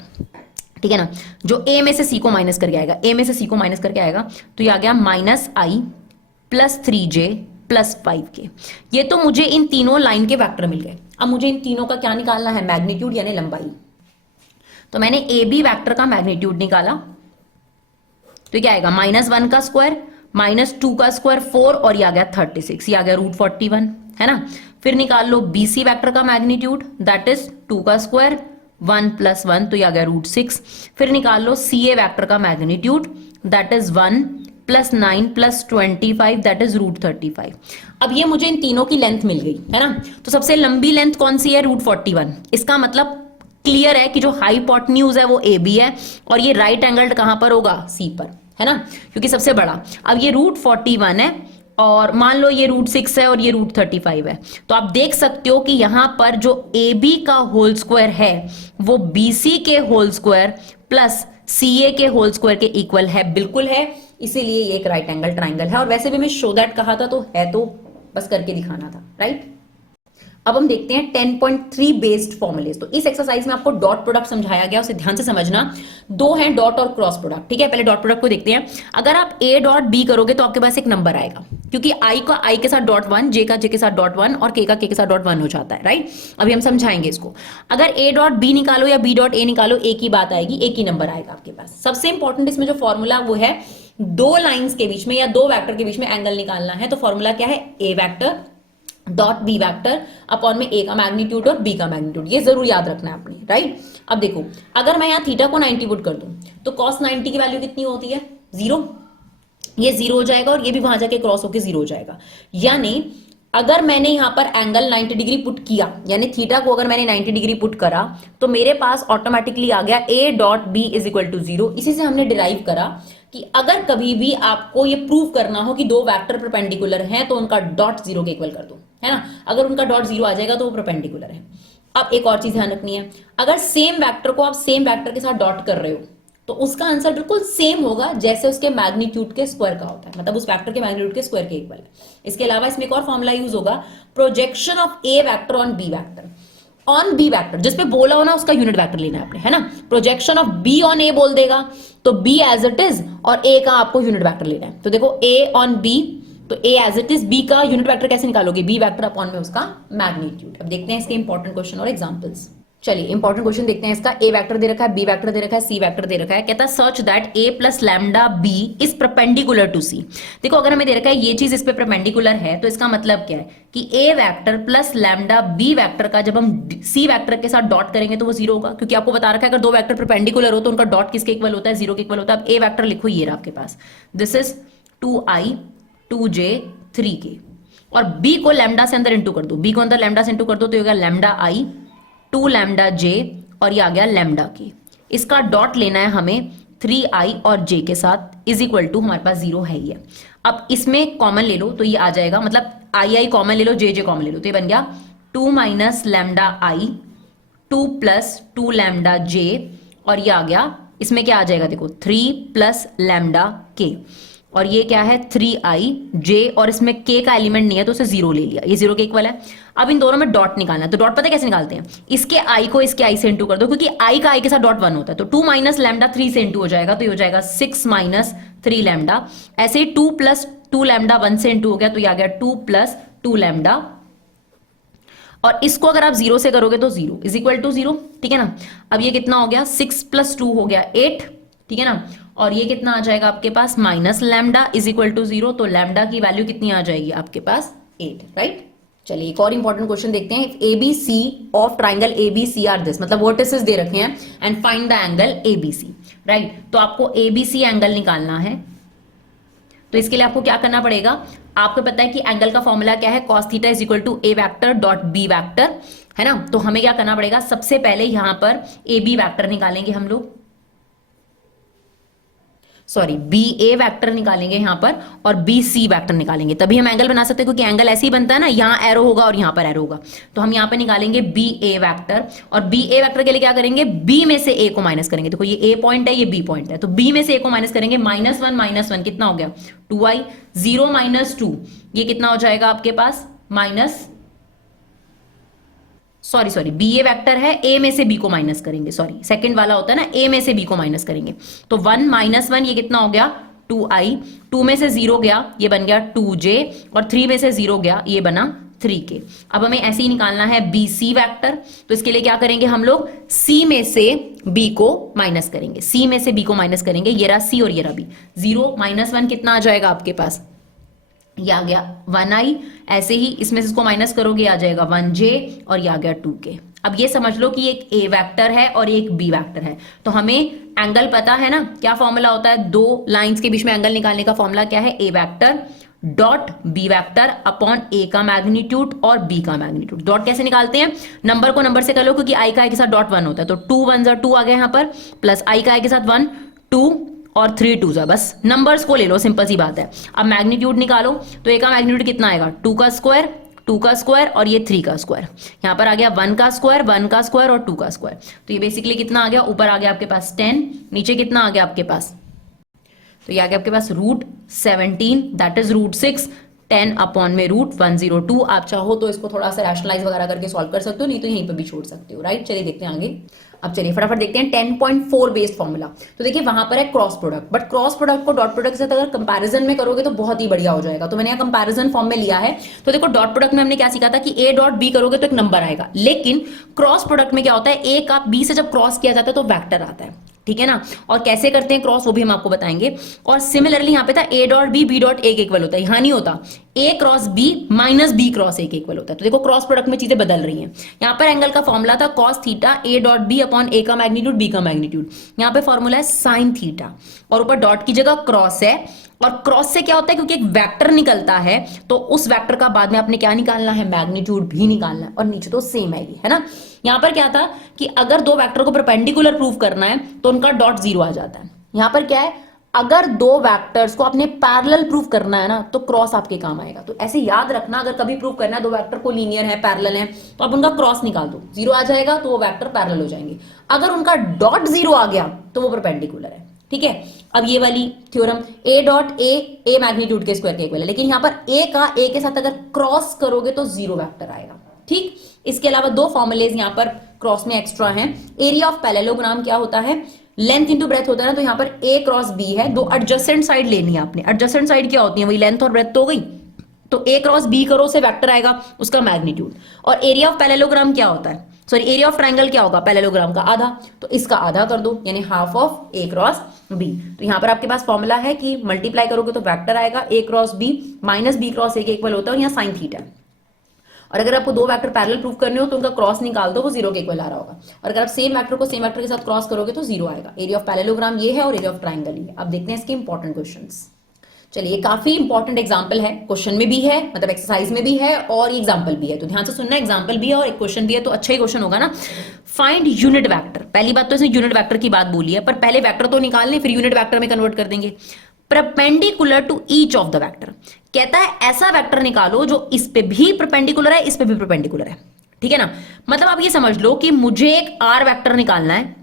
ठीक है ना, जो A में से C को माइनस करके आएगा, A में से C को माइनस करके आएगा, तो ये आ गया -i +3j +5k। ये तो मुझे इन तीनों लाइन के वेक्टर मिल गए। अब मुझे इन तीनों का क्या निकालना है, मैग्नीट्यूड यानी लंबाई। तो मैंने AB वेक्टर का मैग्नीट्यूड निकाला, तो क्या आएगा, -1 का स्क्वायर -2 का स्क्वायर 4 और ये आ गया 36, ये आ गया √41, है ना। फिर निकाल लो BC वेक्टर का मैग्नीट्यूड, दैट इज 2 का स्क्वायर 1 + 1, तो ये आ गया √6। फिर निकाल लो CA वेक्टर का magnitude, that is 1 + 9 + 25, that is √35। अब ये मुझे इन तीनों की लेंथ मिल गई, है ना। तो सबसे लंबी लेंथ कौन सी है, √41। इसका मतलब क्लियर है कि जो हाइपोटेन्यूज है वो AB है और ये राइट एंगल्ड कहां पर होगा, C पर, है ना, क्योंकि सबसे बड़ा। अब ये √41 है और मान लो ये √6 है और ये √35 है, तो आप देख सकते हो कि यहां पर जो AB का होल स्क्वायर है वो BC के होल स्क्वायर प्लस CA के होल स्क्वायर के इक्वल है, बिल्कुल है, इसीलिए ये एक राइट एंगल ट्राइंगल है। और वैसे भी मैं शो दैट कहा था, तो है, तो बस करके दिखाना था, राइट। अब हम देखते हैं 10.3 बेस्ड फॉर्मूलेज। तो इस एक्सरसाइज में आपको डॉट प्रोडक्ट समझाया गया, उसे ध्यान से समझना। दो हैं डॉट और क्रॉस प्रोडक्ट, ठीक है। पहले डॉट प्रोडक्ट को देखते हैं। अगर आप A डॉट B करोगे तो आपके पास एक नंबर आएगा, क्योंकि I का I के साथ डॉट 1, J का J के साथ डॉट 1 और K का K के साथ डॉट 1 हो जाता है, राइट। अभी हम समझाएंगे इसको। अगर A डॉट B निकालो या B डॉट A निकालो, एक ही बात आएगी, एक ही नंबर आएगा आपके पास। सबसे इंपॉर्टेंट इसमें जो फॉर्मूला वो है, दो लाइंस के बीच में या दो वेक्टर के बीच में एंगल निकालना है। तो फॉर्मूला क्या है, A vector dot B vector upon में A का मैग्नीट्यूड और B का मैग्नीट्यूड। ये जरूर याद रखना है आपने, राइट। अब देखो, अगर मैं यहां थीटा को 90 पुट कर दूं तो cos 90 की वैल्यू कितनी होती है, 0। ये 0 हो जाएगा और ये भी वहां जाके क्रॉस होके 0 हो जाएगा। यानी अगर मैंने यहां पर एंगल 90 डिग्री पुट किया, यानी थीटा को अगर मैंने 90 डिग्री पुट करा, तो मेरे पास ऑटोमेटिकली आ गया A dot B is equal to 0। इसी से हमने डिराइव करा कि अगर कभी भी आपको ये प्रूव करना हो कि दो वेक्टर परपेंडिकुलर हैं, तो उनका डॉट 0 के इक्वल कर दो, है ना। अगर उनका डॉट 0 आ जाएगा तो वो परपेंडिकुलर है। अब एक और चीज ध्यान रखनी है, अगर सेम वेक्टर को आप सेम वेक्टर के साथ डॉट कर रहे हो तो उसका आंसर बिल्कुल सेम होगा जैसे उसके मैग्नीट्यूड के स्क्वायर का होता है, मतलब उस वेक्टर के मैग्नीट्यूड के स्क्वायर के इक्वल है। इसके अलावा इसमें एक और फॉर्मूला यूज होगा, projection of A vector on B vector. On B vector जिसपे बोला हो ना, उसका यूनिट वेक्टर लेना है आपने, है ना। Projection of B on A बोल देगा तो B एज इट इज और A का आपको यूनिट वेक्टर लेना है। तो देखो A ऑन B, तो A as it is, B का यूनिट वेक्टर कैसे निकालोगे, B वेक्टर अपॉन में उसका मैग्नीट्यूड। अब देखते हैं इसके इंपॉर्टेंट क्वेश्चन और एग्जांपल्स। चलिए इंपॉर्टेंट क्वेश्चन देखते हैं इसका। A वेक्टर दे रखा है, B वेक्टर दे रखा है, C वेक्टर दे रखा है। कहता है सर्च that A plus lambda B is perpendicular to C। देखो अगर हमें दे रखा है ये चीज इस पे परपेंडिकुलर है, तो इसका मतलब क्या है कि A vector plus lambda B vector का जब हम C वेक्टर के साथ डॉट करेंगे तो वो 0 होगा, क्योंकि आपको बता रखा है अगर दो वेक्टर परपेंडिकुलर हो तो उनका डॉट किसके इक्वल होता है, 0 के इक्वल होता है। अब A वेक्टर लिखो, ये रहा आपके पास, this is 2i 2j 3k, और B को लैम्डा से अंदर इंटू कर दो, B को अंदर लैम्डा से इंटू कर दो तो ये होगा लैम्डा i 2 लैम्डा j और ये आ गया लैम्डा के। इसका डॉट लेना है हमें 3i और j के साथ, इज इक्वल टू, हमारे पास 0 है ही है। अब इसमें कॉमन ले लो तो ये आ जाएगा, मतलब i कॉमन ले लो, j कॉमन ले लो, तो ये बन गया 2 minus lambda i 2 plus 2 lambda j और ये आ गया, इसमें क्या आ जाएगा देखो 3 प्लस लैम्डा k और ये क्या है 3i j और इसमें k का एलिमेंट नहीं है तो उसे 0 ले लिया, ये 0 के इक्वल है। अब इन दोनों में डॉट निकालना है, तो डॉट पता है कैसे निकालते हैं, इसके i को इसके i से इंटू कर दो, क्योंकि i का i के साथ डॉट 1 होता है, तो 2 माइनस लैम्डा 3 से इंटू हो जाएगा, तो ये हो जाएगा 6 माइनस 3 लैम्डा। ऐसे ही 2 प्लस 2 लैम्डा 1 से इंटू हो गया, तो ये आ गया 2 प्लस 2 लैम्डा, और इसको अगर आप 0 से करोगे तो 0 इज इक्वल टू 0, ठीक है ना। अब ये कितना हो गया, 6 प्लस 2 हो गया 8, ठीक है ना, और ये कितना आ जाएगा आपके पास minus lambda is equal to 0, तो लैम्डा की वैल्यू कितनी आ जाएगी आपके पास 8, राइट। चलिए एक और इंपॉर्टेंट क्वेश्चन देखते हैं। ABC of triangle ABC are this, मतलब वर्टिसेस दे रखे हैं and find the angle ABC, right. तो आपको ABC एंगल निकालना है, तो इसके लिए आपको क्या करना पड़ेगा, आपको पता है कि एंगल का फॉर्मूला क्या है, cos theta is equal to A vector dot B vector, है ना। तो हमें क्या करना पड़ेगा, सबसे पहले यहां पर AB वेक्टर निकालेंगे हम लोग। सॉरी बी ए वैक्टर निकालेंगे यहां पर और बी सी वैक्टर निकालेंगे, तभी हम एंगल बना सकते हैं, क्योंकि एंगल ऐसे ही बनता है ना, यहां एरो होगा और यहां पर एरो होगा। तो हम यहां पर निकालेंगे बी ए वैक्टर, और बी ए वैक्टर के लिए क्या करेंगे, बी में से ए को माइनस करेंगे। देखो ये ए पॉइंट है, ये बी पॉइंट है, तो बी में से ए को माइनस करेंगे, -1 कितना हो गया 2i, 0 - 2 ये कितना हो जाएगा आपके पास माइनस, सॉरी बी ए वैक्टर है, ए में से बी को माइनस करेंगे, सॉरी सेकंड वाला होता है ना, ए में से बी को माइनस करेंगे, तो 1 - 1 ये कितना हो गया 2i, 2 में से 0 गया ये बन गया 2j, और 3 में से 0 गया ये बना 3k। अब हमें ऐसे ही निकालना है बी सी वैक्टर, तो इसके लिए क्या करेंगे हम लोग, सी में से बी को माइनस करेंगे, सी में से बी को माइनस करेंगे, ये रहा सी और ये रहा बी, 0 - 1 कितना आ जाएगा आपके पास, ये आ गया 1i, ऐसे ही इसमें से इसको माइनस करोगे आ जाएगा 1j, और ये आ गया 2k। अब ये समझ लो कि एक a वेक्टर है और एक b वेक्टर है, तो हमें एंगल पता है ना, क्या फॉर्मूला होता है, दो लाइंस के बीच में एंगल निकालने का फॉर्मूला क्या है, a vector dot b vector upon a का मैग्नीट्यूड और b का मैग्नीट्यूड। डॉट कैसे निकालते हैं, नंबर को नंबर से कर लो, क्योंकि i का i के साथ डॉट 1 होता है, तो 2 1 2 आ गया यहाँ पर, प्लस i का i के साथ 1 2 और 3 2 बस नंबर्स को ले लो, सिंपल सी बात है। अब मैग्नीट्यूड निकालो, तो a का मैग्नीट्यूड कितना आएगा 2 का स्क्वायर और ये 3 का स्क्वायर, यहां पर आ गया 1 का स्क्वायर और 2 का स्क्वायर, तो ये बेसिकली कितना आ गया, ऊपर आ गया आपके पास 10, नीचे कितना आ गया आपके पास, तो ये आ गया आपके पास √17 दैट इज √6, 10 अपॉन में √102। आप चाहो तो इसको थोड़ा सा रैशनलाइज वगैरह करके सॉल्व कर सकते हो, नहीं तो यहीं पे भी छोड़ सकते हो, राइट। चलिए देखते हैं आगे। अब चलिए फटाफट देखते हैं 10.4 बेस्ड फॉर्मूला। तो देखिए वहां पर है cross product, but cross product co dot product से अगर कंपैरिजन में करोगे तो बहुत ही बढ़िया हो जाएगा, तो मैंने यहाँ कंपैरिजन फॉर्म में लिया है। तो देखो डॉट प्रोडक्ट में हमने क्या सीखा था कि a डॉट b करोगे तो एक नंबर आएगा, लेकिन क्रॉस प्रोडक्ट में क्या होता है, a का b से जब क्रॉस किया जाता है तो वेक्टर आता है, ठीक है ना। और कैसे करते हैं क्रॉस वो भी हम आपको बताएंगे। और सिमिलरली यहाँ पे था a dot b dot a के इक्वल होता है, यहां नहीं होता, a cross b minus b cross a के इक्वल होता है। तो देखो क्रॉस प्रोडक्ट में चीजें बदल रही हैं। यहाँ पर एंगल का फॉर्मूला था cos theta a dot b upon a का मैग्नीट्यूड b का मैग्नीट्यूड, यहाँ पे फॉर्मूला है sin थीटा, और ऊपर डॉट की जगह क्रॉस है। और क्रॉस से क्या होता है, क्योंकि एक वेक्टर निकलता है तो उस वेक्टर का बाद में आपने क्या निकालना है, मैग्नीट्यूड भी निकालना है, और नीचे तो सेम है ना। यहां पर क्या था कि अगर दो वेक्टर को परपेंडिकुलर प्रूव करना है तो उनका डॉट 0 आ जाता है। यहां पर क्या है, अगर दो वेक्टर्स को आपने पैरेलल प्रूव करना है ना तो क्रॉस आपके काम आएगा। तो ऐसे याद रखना, अगर कभी प्रूव करना है दो वेक्टर को लीनियर है, पैरेलल है, तो आप उनका क्रॉस निकाल दो, 0 आ जाएगा तो वो वेक्टर पैरेलल हो जाएंगे। अगर उनका डॉट 0 आ गया तो वो परपेंडिकुलर है, ठीक है। अब ये वाली theorem a dot a magnitude के स्क्वायर के इक्वल है, लेकिन यहां पर a का a के साथ अगर क्रॉस करोगे तो 0 वेक्टर आएगा, ठीक। इसके अलावा दो फॉर्मुलेज यहां पर क्रॉस में एक्स्ट्रा हैं। एरिया ऑफ पैरेललोग्राम क्या होता है, लेंथ इंटू ब्रेथ होता है ना, तो यहां पर a क्रॉस b है, दो एडजेसेंट साइड लेनी है आपने। एडजेसेंट साइड क्या होती है, वही लेंथ और ब्रेथ तो हो गई, तो a क्रॉस b करो से वेक्टर आएगा उसका मैग्नीट्यूड। और एरिया ऑफ पैरेललोग्राम क्या होता है, सॉरी एरिया ऑफ ट्रायंगल क्या होगा, पैरेललोग्राम का आधा, तो इसका आधा कर दो, यानी half of a cross b। तो यहां पर आपके पास फॉर्मूला है कि मल्टीप्लाई करोगे तो वेक्टर आएगा a cross b minus b cross a के इक्वल होता है, और यहाँ साइन थीटा। और अगर आपको दो वेक्टर पैरेलल प्रूव करने हो तो उनका क्रॉस निकाल दो, वो 0 के इक्वल आ रहा होगा। और अगर आप सेम वेक्टर को सेम वेक्टर के साथ क्रॉस करोगे तो 0 आएगा। एरिया ऑफ पैरेललोग्राम ये है और एरिया ऑफ ट्रायंगल ये है। अब देखते हैं इसके इंपॉर्टेंट क्वेश्चंस। चलिए काफी इंपॉर्टेंट एग्जांपल है, क्वेश्चन में भी है, मतलब एक्सरसाइज में भी है और ये एग्जांपल भी है, तो ध्यान से सुनना, एग्जांपल भी है और एक क्वेश्चन भी है, तो अच्छा ही क्वेश्चन होगा ना। फाइंड यूनिट वेक्टर, पहली बात तो इसने यूनिट वेक्टर की बात बोली है, पर पहले वेक्टर तो निकाल लें फिर यूनिट वेक्टर में कन्वर्ट कर देंगे। Perpendicular to each of the vector, कहता है ऐसा वेक्टर निकालो जो इस पे भी परपेंडिकुलर है, इस पे भी परपेंडिकुलर है, ठीक है ना। मतलब आप ये समझ लो कि मुझे एक आर वेक्टर निकालना है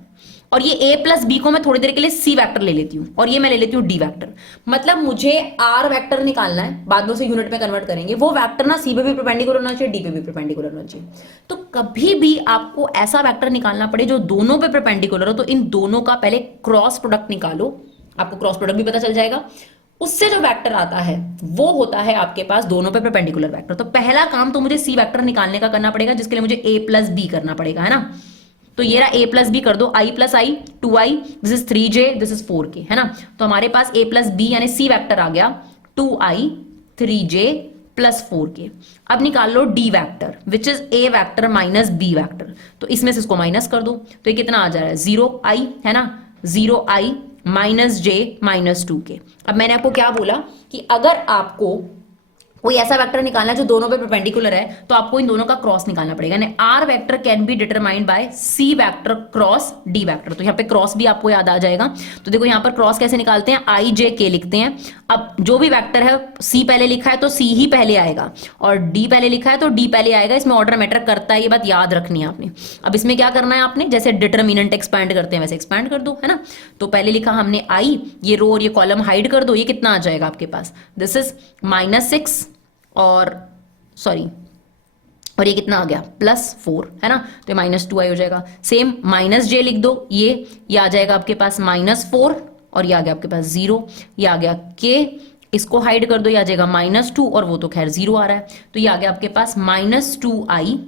और ये a प्लस बी को मैं थोड़ी देर के लिए c वेक्टर ले लेती हूं और ये मैं ले लेती हूं d वेक्टर। मतलब मुझे r वेक्टर निकालना है, बाद में उसे यूनिट में कन्वर्ट करेंगे, वो वेक्टर ना c पे भी परपेंडिकुलर होना चाहिए, d पे भी परपेंडिकुलर होना चाहिए। तो कभी भी आपको ऐसा वेक्टर निकालना पड़े जो दोनों पे परपेंडिकुलर हो, तो इन दोनों का पहले क्रॉस प्रोडक्ट निकालो, आपको क्रॉस प्रोडक्ट भी पता चल जाएगा। उससे जो वेक्टर आता है वो होता है आपके पास दोनों पे परपेंडिकुलर वेक्टर। तो पहला काम तो मुझे c वेक्टर निकालने का करना पड़ेगा, जिसके लिए मुझे a प्लस b करना पड़ेगा, है ना। तो ये रहा a प्लस बी, कर दो i plus I 2i, this is 3j, this is 4k, है ना। तो हमारे पास a प्लस बी यानी c वेक्टर आ गया 2i 3j प्लस 4k। अब निकाल लो d vector which is a vector minus b vector, तो इसमें से इसको माइनस कर दो, तो ये कितना आ जा रहा है 0i, है ना, 0i minus j minus 2k। अब मैंने आपको क्या बोला कि अगर आपको कोई ऐसा वेक्टर निकालना है जो दोनों पे परपेंडिकुलर है, तो आपको इन दोनों का क्रॉस निकालना पड़ेगा। यानी R vector can be determined by C vector cross D vector. तो यहाँ पे क्रॉस भी आपको याद आ जाएगा। तो देखो यहाँ पर क्रॉस कैसे निकालते हैं, आई जे के लिखते हैं। अब जो भी वेक्टर है, सी पहले लिखा है तो सी ही पहले आएगा, और डी पहले लिखा है तो डी पहले आएगा। इसमें ऑर्डर मैटर करता है, ये बात याद रखनी है आपने। अब इसमें क्या करना है आपने, जैसे डिटरमिनेंट एक्सपैंड करते हैं वैसे एक्सपैंड कर दो, है ना। तो पहले लिखा हमने आई, ये रो और ये कॉलम हाइड कर दो, ये कितना आ जाएगा आपके पास, दिस इज -6 और सॉरी, और ये कितना आ गया +4, है ना। तो ये -2i हो जाएगा। सेम -j लिख दो, ये आ जाएगा आपके पास -4, और ये आ गया आपके पास 0, ये आ गया k, इसको हाइड कर दो, ये आ जाएगा -2, और वो तो खैर 0 आ रहा है। तो ये आ गया आपके पास -2i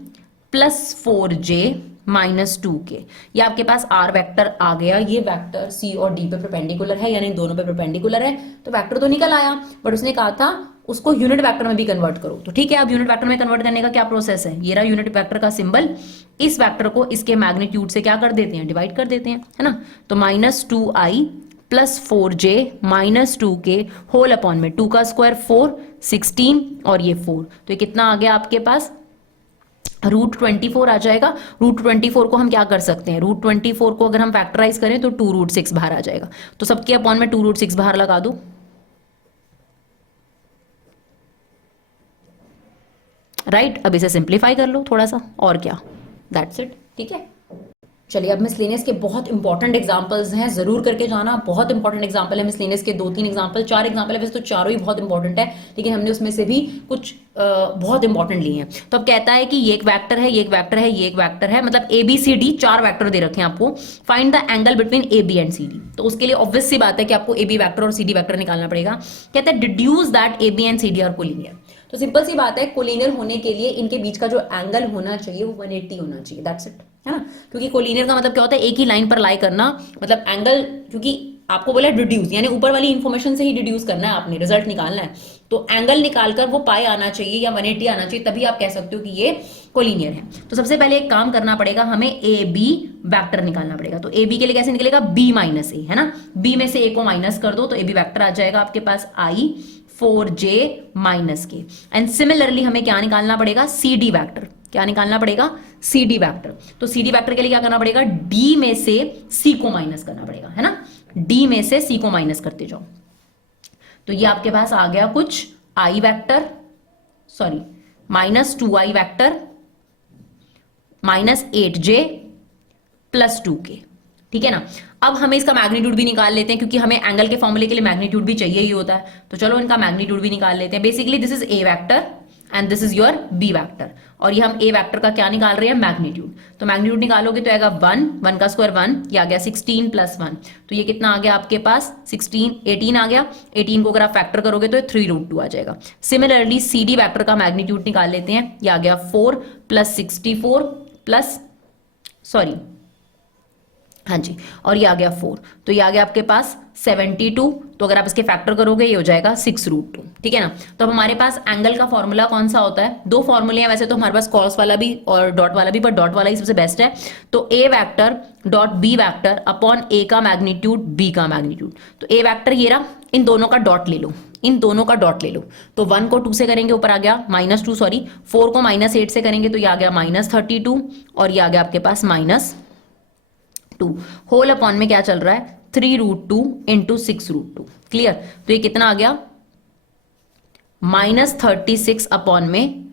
+ 4j -2k। ये आपके पास आर वेक्टर आ गया। ये वेक्टर सी और डी पे परपेंडिकुलर है, यानी दोनों पे परपेंडिकुलर है, तो वेक्टर तो निकल आया। बट उसने कहा था उसको यूनिट वेक्टर में भी कन्वर्ट करो। तो ठीक है, अब यूनिट वेक्टर में कन्वर्ट करने का क्या प्रोसेस है, ये रहा यूनिट वेक्टर का सिंबल। इस वेक्टर को इसके मैग्नीट्यूड से क्या कर देते हैं, डिवाइड कर देते हैं, है ना। तो -2i + 4j -2k whole upon में 2 का स्क्वायर 4, 16 और ये 4, तो ये कितना आ गया आपके पास, √24 आ जाएगा। √24 को हम क्या कर सकते हैं, √24 को अगर हम फैक्टराइज करें तो 2√6 बाहर आ जाएगा। तो सबके अपॉन में 2√6 बाहर लगा दो, राइट। अब इसे सिंप्लीफाई कर लो थोड़ा सा, और क्या, दैट्स इट, ठीक है। चलिए, अब मिसलेनियस के बहुत इंपॉर्टेंट एग्जांपल्स हैं, जरूर करके जाना। बहुत इंपॉर्टेंट एग्जांपल है मिसलेनियस के, 2-3 एग्जांपल, 4 एग्जांपल है वैसे तो, चारों ही बहुत इंपॉर्टेंट है, लेकिन हमने उसमें से भी कुछ बहुत इंपॉर्टेंट लिए हैं। तो अब कहता है कि ये एक वेक्टर है, ये एक वेक्टर है, ये एक वेक्टर है, मतलब A B C D 4 vector दे रखे हैं आपको। Find the angle between A B and C D. तो उसके लिए ऑब्वियस सी बात है कि आपको ए बी वेक्टर और सी डी वेक्टर निकालना पड़ेगा। कहता है deduce that A B and C D are collinear. तो सिंपल सी बात है, कोलिनियर होने के लिए इनके बीच का जो एंगल होना चाहिए वो 180 होना चाहिए, दैट्स इट, है ना। क्योंकि कोलिनियर का मतलब क्या होता है, एक ही लाइन पर लाई करना, मतलब एंगल, क्योंकि आपको बोला डिड्यूस, यानी ऊपर वाली इंफॉर्मेशन से ही डिड्यूस करना है आपने, रिजल्ट निकालना है। तो एंगल निकालकर वो पाई आना चाहिए या 180 आना चाहिए, तभी आप कह सकते हो कि ये कोलिनियर है। तो सबसे पहले एक काम करना पड़ेगा, हमें ए बी वेक्टर निकालना पड़ेगा। तो ए बी के लिए कैसे निकलेगा, b - a, है ना। b में से a को माइनस कर दो तो ए बी वेक्टर आ जाएगा आपके पास i 4j - k। And similarly हमें क्या निकालना पड़ेगा, सी डी वेक्टर। क्या निकालना पड़ेगा, सी डी वेक्टर। तो सी डी वेक्टर के लिए क्या करना पड़ेगा, d में से c को माइनस करना पड़ेगा, है ना। d में से c को माइनस करते जाओ, तो ये आपके पास आ गया कुछ i vector, sorry -2i vector -8j + 2k, ठीक है ना। अब हमें इसका मैग्नीट्यूड भी निकाल लेते हैं, क्योंकि हमें एंगल के फॉर्मूले के लिए मैग्नीट्यूड भी चाहिए ही होता है। तो चलो इनका मैग्नीट्यूड भी निकाल लेते हैं। Basically this is A vector and this is your B vector, और ये हम ए वेक्टर का क्या निकाल रहे हैं, मैग्नीट्यूड। तो मैग्नीट्यूड निकालोगे तो आएगा 1 का स्क्वायर 1, ये आ गया 16 + 1, तो ये कितना आ गया आपके पास 18 आ गया। 18 को अगर आप फैक्टर करोगे तो 3√2 आ जाएगा। सिमिलरली सी डी वेक्टर का मैग्नीट्यूड निकाल लेते हैं, ये आ गया 4 + 64 प्लस, सॉरी हाँ जी, और ये आ गया 4, तो ये आ गया आपके पास 72। तो अगर आप इसके फैक्टर करोगे ये हो जाएगा 6√2, ठीक है ना। तो अब हमारे पास एंगल का फॉर्मूला कौन सा होता है, 2 फॉर्मूले हैं वैसे तो हमारे पास, कॉस वाला भी और डॉट वाला भी, पर डॉट वाला ही सबसे बेस्ट है। तो A vector dot B vector upon A का मैग्नीट्यूड बी का मैग्नीट्यूड। तो ए वेक्टर ये रहा, इन दोनों का डॉट ले लो, इन दोनों का डॉट ले लो। तो 1 को 2 से करेंगे, ऊपर आ गया -2, सॉरी 4 को -8 से करेंगे तो ये आ गया -32, और ये आ गया आपके पास -2 होल अपॉन में क्या चल रहा है, 3√2 × 6√2, क्लियर। तो ये कितना आ गया, -36 अपॉन में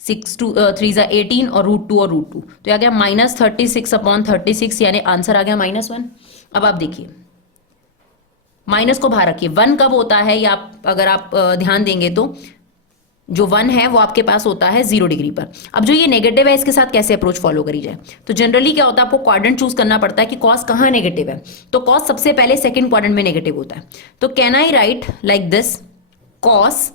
3 × 18 और √2 और √2, तो आ गया -36 अपॉन 36, यानी आंसर आ गया -1। अब आप देखिए, माइनस को बाहर रखिए। 1 कब होता है, या अगर आप ध्यान देंगे तो जो 1 है वो आपके पास होता है 0 डिग्री पर। अब जो ये नेगेटिव है इसके साथ कैसे अप्रोच फॉलो करी जाए, तो जनरली क्या होता है, आपको क्वाड्रेंट चूज करना पड़ता है कि कॉस कहाँ नेगेटिव है। तो कॉस सबसे पहले सेकंड क्वाड्रेंट में नेगेटिव होता है। तो can I write like this, cos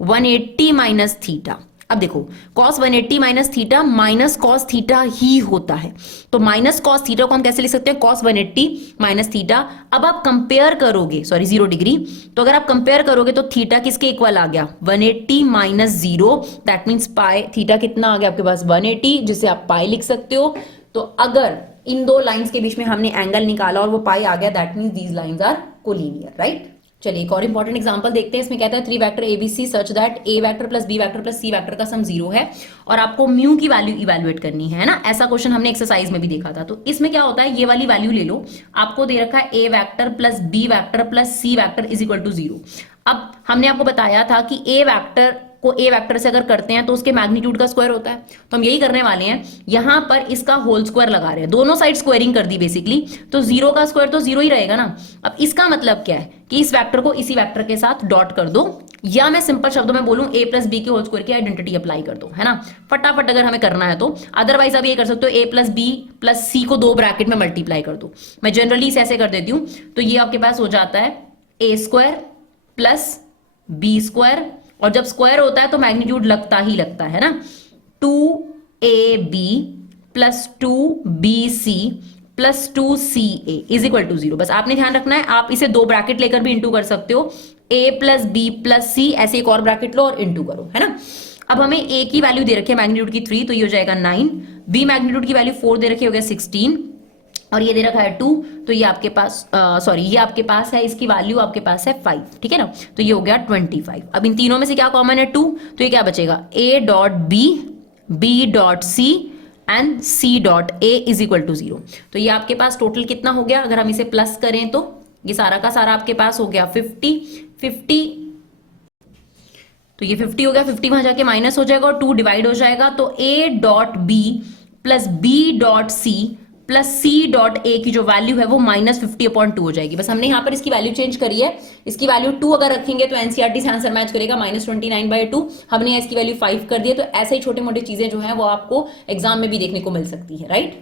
180 minus theta. अब देखो cos 180 minus theta minus cos theta ही होता है। तो माइनस कॉस थीटा को हम कैसे लिख सकते हैं, cos 180 माइनस थीटा। अब आप कंपेयर करोगे, सॉरी 0 डिग्री, तो अगर आप कंपेयर करोगे तो थीटा किसके इक्वल आ गया, 180 minus 0, that means pi. Theta कितना आ गया आपके पास 180, जिसे आप पाई लिख सकते हो। तो अगर इन दो लाइंस के बीच में हमने एंगल निकाला और वो पाई आ गया, that means these lines are collinear, right. चलिए एक और इंपॉर्टेंट एग्जांपल देखते हैं। इसमें कहता है 3 vector ABC such that A vector plus B vector plus C vector का सम 0 है और आपको म्यू की वैल्यू इवैल्यूएट करनी है ना। ऐसा क्वेश्चन हमने एक्सरसाइज में भी देखा था। तो इसमें क्या होता है, ये वाली वैल्यू ले लो, आपको दे रखा है A vector plus B vector plus C vector is equal to 0। अब हमने आपको बताया था कि A वेक्टर को A वेक्टर से अगर करते हैं तो उसके मैग्नीट्यूड का स्क्वायर होता है, तो हम यही करने वाले हैं। यहां पर इसका होल स्क्वायर लगा रहे हैं, दोनों साइड स्क्वायरिंग कर दी बेसिकली, तो 0 का स्क्वायर तो 0 ही रहेगा ना। अब इसका मतलब क्या है कि इस वेक्टर को इसी वेक्टर के साथ डॉट कर दो, या मैं सिंपल शब्दों में बोलूं A प्लस बी के होल स्क्वायर की आइडेंटिटी अप्लाई कर दो, है ना, फटाफट अगर हमें करना है तो। अदरवाइज आप ये कर सकते हो A plus B plus C को 2 ब्रैकेट में मल्टीप्लाई कर दो। मैं जनरली इसे ऐसे कर देती हूं, तो ये आपके पास हो जाता है A square plus B square, और जब स्क्वायर होता है तो मैग्नीट्यूड लगता ही लगता है ना। 2AB plus 2BC plus 2CA is equal to 0। बस आपने ध्यान रखना है, आप इसे 2 ब्रैकेट लेकर भी इंटू कर सकते हो। A plus B plus C, ऐसे एक और ब्रैकेट लो और इंटू करो, है ना। अब हमें A की वैल्यू दे रखी है मैग्नीट्यूड की 3, तो ये हो जाएगा 9। B मैग्नीट्यूड की वैल्यू 4 दे रखी हो गया 16, और ये दे रखा है 2, तो ये आपके पास सॉरी ये आपके पास है, इसकी वैल्यू आपके पास है 5, ठीक है ना। तो ये हो गया 25। अब इन तीनों में से क्या कॉमन है, 2, तो ये क्या बचेगा, A dot B, B dot C and C dot A is equal to 0। तो ये आपके पास टोटल कितना हो गया, अगर हम इसे प्लस करें तो ये सारा का सारा आपके पास हो गया 50। तो ये 50 हो गया, 50 वहां जाके माइनस हो जाएगा और 2 डिवाइड हो जाएगा, तो A dot B plus B dot C plus C dot A की जो वैल्यू है वो -50/2 हो जाएगी। बस हमने यहाँ पर इसकी वैल्यू चेंज करी है, इसकी वैल्यू 2 अगर रखेंगे तो एनसीईआरटी से आंसर मैच करेगा -29/2, हमने इसकी वैल्यू 5 कर दी है। तो ऐसे ही छोटे मोटे चीजें जो है वो आपको एग्जाम में भी देखने को मिल सकती है, राइट।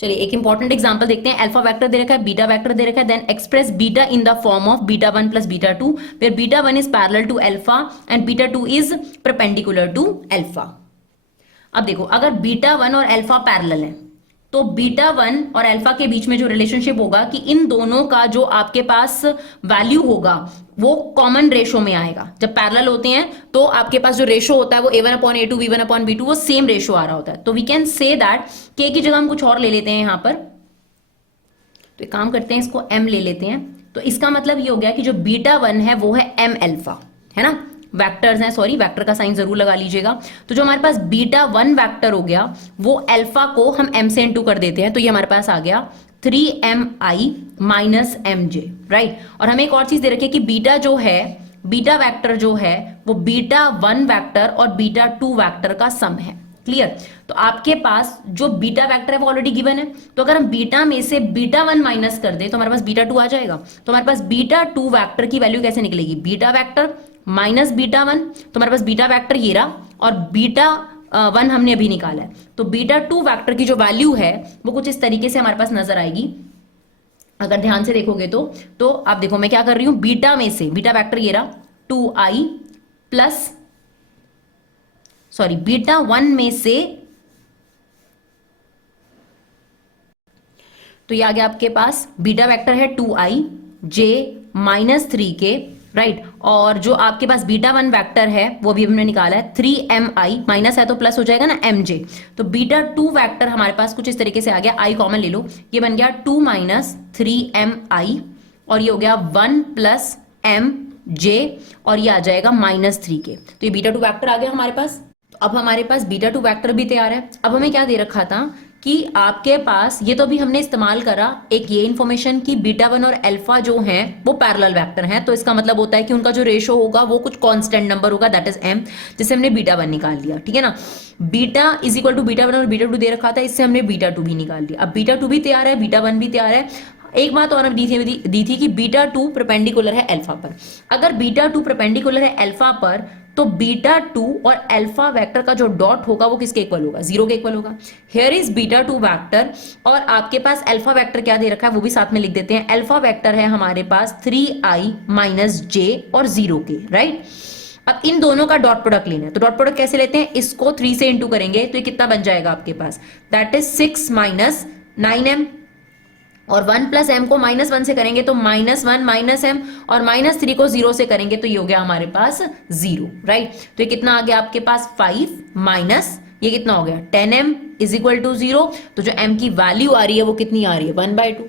चलिए एक इंपॉर्टेंट एग्जांपल देखते हैं। अल्फा वेक्टर दे रखा है, बीटा वेक्टर दे रखा है, then express beta in the form of β1 plus β2 where β1 is parallel to alpha and β2 is perpendicular to alpha. अब देखो, अगर β1 और अल्फा पैरेलल है तो β1 और अल्फा के बीच में जो रिलेशनशिप होगा कि इन दोनों का जो आपके पास वैल्यू होगा वो कॉमन रेशो में आएगा। जब पैरेलल होते हैं तो आपके पास जो रेशो होता है वो a1/a2 b1/b2 वो सेम रेशो आ रहा होता है। तो we can say that k की जगह हम कुछ और ले लेते हैं यहां पर, तो एक काम करते हैं, इसको m ले लेते हैं। तो इसका मतलब ये हो गया कि जो β1 है वो है m अल्फा, है ना, वेक्टर्स हैं, सॉरी वेक्टर का साइन जरूर लगा लीजिएगा। तो जो हमारे पास β1 वेक्टर हो गया वो अल्फा को हम m से इंटू कर देते हैं, तो ये हमारे पास आ गया 3mi माइनस mj, राइट। और हमें एक और चीज दे रखी है कि बीटा जो है, बीटा वेक्टर जो है वो β1 वेक्टर और β2 वेक्टर का सम है, क्लियर। तो आपके पास जो बीटा वेक्टर है वो ऑलरेडी गिवन है, तो अगर हम बीटा में से β1 माइनस कर दे तो हमारे पास β2 आ जाएगा। तो हमारे पास β2 वेक्टर की वैल्यू कैसे निकलेगी, बीटा वेक्टर माइनस β1, तो हमारे पास बीटा वेक्टर ये रहा, और β1 हमने अभी निकाला है। तो β2 वेक्टर की जो वैल्यू है वो कुछ इस तरीके से हमारे पास नजर आएगी। अगर ध्यान से देखोगे तो आप देखो मैं क्या कर रही हूं, बीटा में से, बीटा वेक्टर ये रहा 2i प्लस सॉरी β1 में से, तो ये आ गया आपके पास बीटा वेक्टर है 2i j -3k, राइट। और जो आपके पास β1 वेक्टर है वो भी हमने निकाला है 3mi, माइनस है तो प्लस हो जाएगा ना mj। तो β2 वेक्टर हमारे पास कुछ इस तरीके से आ गया, i कॉमन ले लो, ये बन गया 2 - 3mi, और ये हो गया 1 + mj, और ये आ जाएगा -3k। तो ये β2 वेक्टर आ गया हमारे पास। तो अब हमारे पास β2 वेक्टर भी तैयार है। अब हमें क्या दे रखा था कि आपके पास, ये तो भी हमने इस्तेमाल करा एक ये इन्फॉर्मेशन कि β1 और अल्फा जो हैं वो पैरेलल वेक्टर हैं, तो इसका मतलब होता है कि उनका जो रेशो होगा वो कुछ कांस्टेंट नंबर होगा, दैट इज m, जिससे हमने β1 निकाल लिया, ठीक है ना। बीटा इज इक्वल टू β1 और β2 दे रखा था, इससे हमने β2 भी निकाल लिया। अब β2 भी तैयार है, β1 भी तैयार है। एक बात और दी थी कि β2 परपेंडिकुलर है अल्फा पर। अगर β2 परपेंडिकुलर है अल्फा पर तो β2 और अल्फा वेक्टर का जो डॉट होगा वो किसके इक्वल होगा, 0 के इक्वल होगा। हियर इज β2 वेक्टर, और आपके पास अल्फा वेक्टर क्या दे रखा है वो भी साथ में लिख देते हैं। अल्फा वेक्टर है हमारे पास 3i - j और 0 के, राइट। अब इन दोनों का डॉट प्रोडक्ट लेना है, तो डॉट प्रोडक्ट कैसे लेते हैं, इसको 3 से इंटू करेंगे तो ये कितना बन जाएगा आपके पास, दैट इज 6 - 9m, और 1 + m को -1 से करेंगे तो -1 - m, और -3 को 0 से करेंगे तो ये हो गया हमारे पास 0, राइट। तो ये कितना आ गया आपके पास 5 माइनस ये कितना हो गया 10m इज इक्वल टू 0। तो जो m की वैल्यू आ रही है वो कितनी आ रही है 1/2।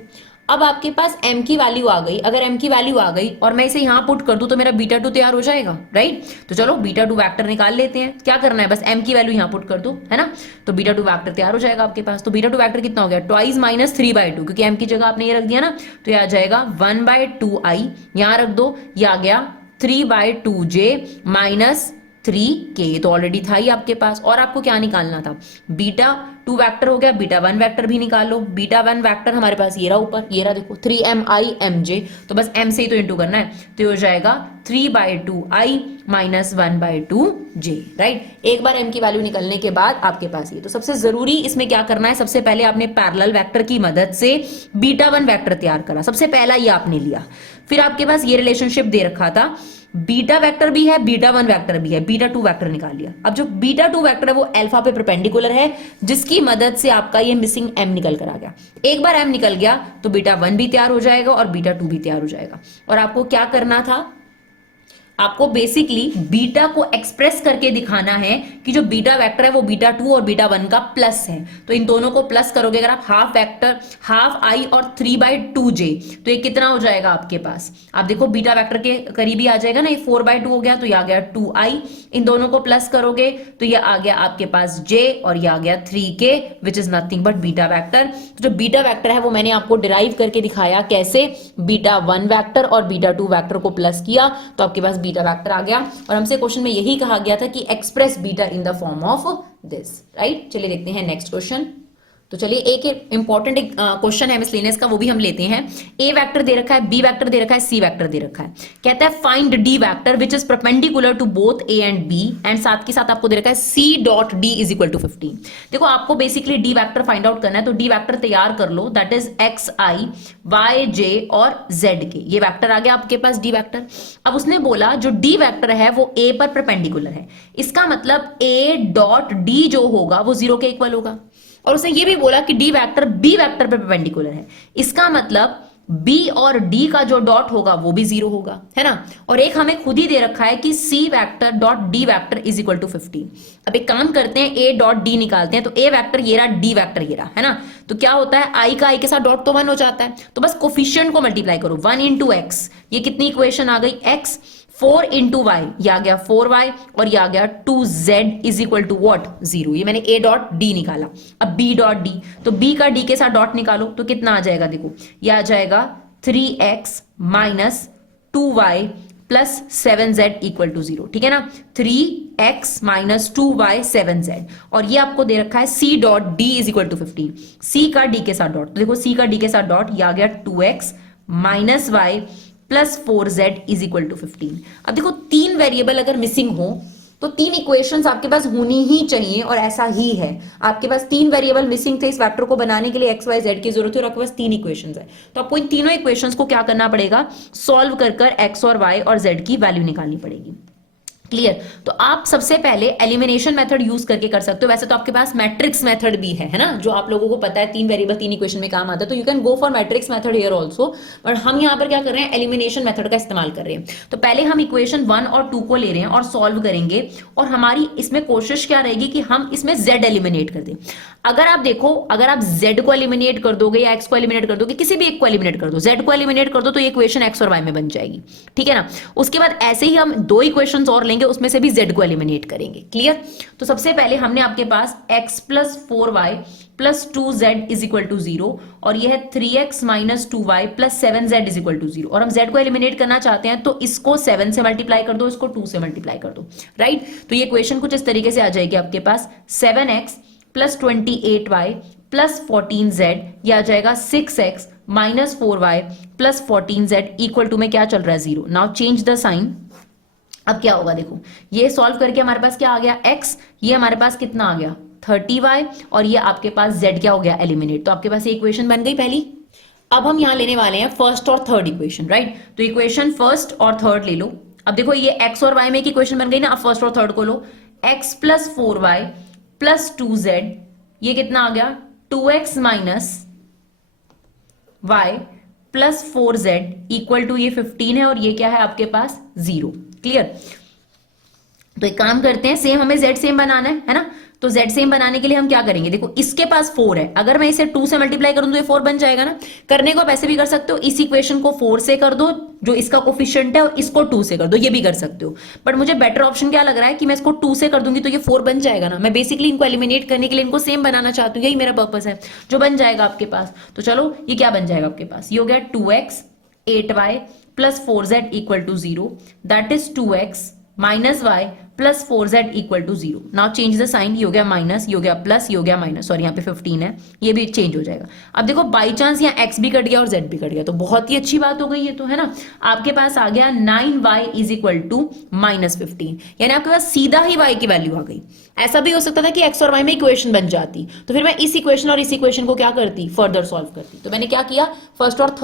अब आपके पास m की वैल्यू आ गई, अगर m की वैल्यू आ गई और मैं इसे यहां पुट कर दूं तो मेरा बीटा 2 तैयार हो जाएगा, राइट। तो चलो बीटा 2 वेक्टर निकाल लेते हैं। क्या करना है, बस m की वैल्यू यहां पुट कर दो, है ना। तो बीटा 2 वेक्टर तैयार हो जाएगा आपके पास। तो बीटा 2 वेक्टर कितना हो गया, ट्वाइस माइनस 3/2, क्योंकि m की जगह आपने ये रख दिया ना, तो ये आ जाएगा 1/2i, यहां रख दो, ये आ गया 3/2j माइनस 3k, तो ऑलरेडी था ही आपके पास। और आपको क्या निकालना था, बीटा 2 वेक्टर हो गया, बीटा 1 वेक्टर भी निकाल लो। बीटा 1 वेक्टर हमारे पास ये रहा ऊपर, ये रहा देखो 3mimj, तो बस m से ही तो इंटू करना है, तो हो जाएगा 3/2i माइनस 1/2j, राइट। एक बार m की वैल्यू निकलने के बाद आपके पास ये, तो सबसे जरूरी इसमें क्या करना है, सबसे पहले आपने पैरेलल वेक्टर की मदद से बीटा 1 वेक्टर तैयार करा, सबसे पहला ये आपने लिया। फिर आपके पास ये रिलेशनशिप दे रखा था, बीटा वेक्टर भी है, बीटा 1 वेक्टर भी है, बीटा 2 वेक्टर निकाल लिया। अब जो बीटा 2 वेक्टर है वो अल्फा पे परपेंडिकुलर है, जिसकी मदद से आपका ये मिसिंग m निकल कर आ गया। एक बार m निकल गया तो बीटा 1 भी तैयार हो जाएगा और बीटा 2 भी तैयार हो जाएगा। और आपको क्या करना था, आपको बेसिकली बीटा को एक्सप्रेस करके दिखाना है कि जो बीटा वेक्टर है वो बीटा 2 और बीटा 1 का प्लस है। तो इन दोनों को प्लस करोगे अगर आप, हाफ वेक्टर हाफ आई और 3/2j, तो ये कितना हो जाएगा आपके पास, आप देखो बीटा वेक्टर के करीबी आ जाएगा ना, ये 4/2 हो गया, तो ये आ गया 2i। इन दोनों को प्लस करोगे तो ये आ गया आपके पास j और ये आ गया 3k, which is nothing but beta vector. तो जो बीटा वेक्टर है वो मैंने आपको डिराइव करके दिखाया कैसे, बीटा 1 वेक्टर और बीटा 2 वेक्टर को प्लस किया तो आपके पास बीटा वेक्टर आ गया। और हमसे क्वेश्चन में यही कहा गया था कि express beta in the form of this, right. चलिए देखते हैं नेक्स्ट क्वेश्चन। तो चलिए एक इंपॉर्टेंट क्वेश्चन है मिसलेनियस का, वो भी हम लेते हैं। ए वेक्टर दे रखा है, बी वेक्टर दे रखा है, सी वेक्टर दे रखा है। कहता है find D vector which is perpendicular to both A and B, and साथ के साथ आपको दे रखा है C dot D is equal to 15। देखो आपको basically D vector find out करना है, तो डी वेक्टर तैयार कर लो, that is X I Y J और जेड के, ये वेक्टर आ गया आपके पास डी वेक्टर। अब उसने बोला जो डी वेक्टर है वो ए पर परपेंडिकुलर है, इसका मतलब ए डॉट डी जो होगा वो 0 के इक्वल होगा। और उसने ये भी बोला कि डी वेक्टर बी वेक्टर पे परपेंडिकुलर है, इसका मतलब बी और डी का जो डॉट होगा वो भी 0 होगा, है ना। और एक हमें खुद ही दे रखा है कि C vector dot D vector is equal to 15। अब एक काम करते हैं, ए डॉट डी निकालते हैं, तो ए वेक्टर ये रहा, डी वेक्टर ये रहा, है ना। तो क्या होता है, आई का आई के साथ डॉट तो 1 हो जाता है, तो बस कोफिशिएंट को मल्टीप्लाई करो, 1 इंटू एक्स, ये कितनी इक्वेशन आ गई, एक्स 4 इंटू वाई, ये आ गया 4y और ये आ गया 2z is equal to what 0। ये मैंने a डॉट डी निकाला। अब b डॉट डी, तो b का d के साथ डॉट निकालो तो कितना आ जाएगा, देखो ये आ जाएगा 3x minus 2y plus 7z equal to 0, ठीक है ना। 3x माइनस 2y 7z, और ये आपको दे रखा है c dot d is equal to 15, c का d के साथ डॉट, तो देखो c का d के साथ डॉट, ये आ गया 2x minus y plus 4z is equal to 15। अब देखो 3 वेरिएबल अगर मिसिंग हो तो 3 इक्वेशंस आपके पास होनी ही चाहिए, और ऐसा ही है। आपके पास 3 वेरिएबल मिसिंग थे, इस वेक्टर को बनाने के लिए एक्स वाई जेड की जरूरत है, और आपके पास 3 इक्वेशंस है। तो आपको इन तीनों इक्वेशंस को क्या करना पड़ेगा, सॉल्व कर कर एक्स और वाई और जेड की वैल्यू निकालनी पड़ेगी। क्लियर। तो आप सबसे पहले एलिमिनेशन मेथड यूज करके कर सकते हो, वैसे तो आपके पास मैट्रिक्स मेथड भी है ना, जो आप लोगों को पता है 3 वेरिएबल 3 इक्वेशन में काम आता है, तो you can go for matrix method here also. But हम यहां पर क्या कर रहे हैं, एलिमिनेशन मेथड का इस्तेमाल कर रहे हैं। तो पहले हम इक्वेशन 1 और 2 को ले रहे हैं और सॉल्व करेंगे, और हमारी इसमें कोशिश क्या रहेगी कि हम इसमें z एलिमिनेट कर दें। अगर आप देखो, अगर आप z को एलिमिनेट कर दोगे या x को एलिमिनेट कर दोगे, किसी भी एक को एलिमिनेट कर दो, z को एलिमिनेट कर दो, तो ये इक्वेशन x और y में बन जाएगी, ठीक है ना। उसके बाद ऐसे ही हम 2 इक्वेशंस और लेंगे, उसमें से भी z को एलिमिनेट करेंगे। क्लियर। तो सबसे पहले हमने आपके पास x plus 4y plus 2z is equal to 0, और यह है 3x minus 2y plus 7z is equal to 0, और हम z को एलिमिनेट करना चाहते हैं तो इसको 7 से मल्टीप्लाई कर दो, इसको 2 से मल्टीप्लाई कर दो, राइट। तो ये इक्वेशन कुछ इस तरीके से आ जाएगी आपके पास, 7x plus 28y plus 14z, यह आ जाएगा 6x minus 4y plus 14z equal to में क्या चल रहा है, 0। Now change the sign. अब क्या होगा, देखो ये सॉल्व करके हमारे पास क्या आ गया, x, ये हमारे पास कितना आ गया 30y, और ये आपके पास z क्या हो गया, एलिमिनेट। तो आपके पास ये इक्वेशन बन गई पहली। अब हम यहां लेने वाले हैं फर्स्ट और थर्ड इक्वेशन, राइट। तो इक्वेशन फर्स्ट और थर्ड ले लो। अब देखो ये x और y में एक इक्वेशन बन गई ना, अब फर्स्ट और थर्ड को लो, x plus 4y plus 2z, ये कितना आ गया 2x minus y plus 4z equal to ये 15 है, और ये क्या है आपके पास 0। क्लियर। तो एक काम करते हैं, सेम हमें z सेम बनाना है ना, तो z सेम बनाने के लिए हम क्या करेंगे, देखो इसके पास 4 है, अगर मैं इसे 2 से मल्टीप्लाई करूं तो ये 4 बन जाएगा ना। करने को आप ऐसे भी कर सकते हो, इस इक्वेशन को 4 से कर दो जो इसका कोफिशिएंट है, और इसको 2 से कर दो, ये भी कर सकते हो। बट मुझे बेटर ऑप्शन क्या लग रहा है कि मैं इसको 2 से कर दूंगी तो ये 4 बन जाएगा ना। मैं बेसिकली इनको एलिमिनेट करने के लिए इनको सेम बनाना चाहती हूँ, यही मेरा पर्पस है, जो बन जाएगा आपके पास। तो चलो ये क्या बन जाएगा आपके पास, ये हो गया 2x 8y plus 4z equal to 0, that is 2x minus y plus 4z equal to 0। Now change the sign, ये हो गया माइनस, ये हो गया प्लस, ये हो गया माइनस, सॉरी यहाँ पे 15 है, ये भी चेंज हो जाएगा। अब देखो बाई चांस यहाँ x भी कट गया और z भी कट गया, तो बहुत ही अच्छी बात हो गई ये तो, है ना। आपके पास आ गया 9y is equal to minus 15, यानी आपके पास सीधा ही y की वैल्यू आ गई। ऐसा भी हो सकता था कि x और y में इक्वेशन बन जाती, तो फिर मैं इस इक्वेशन और इस इक्वेशन को क्या करती, फर्दर सॉल्व करती। तो मैंने क्या किया, फर्स्ट और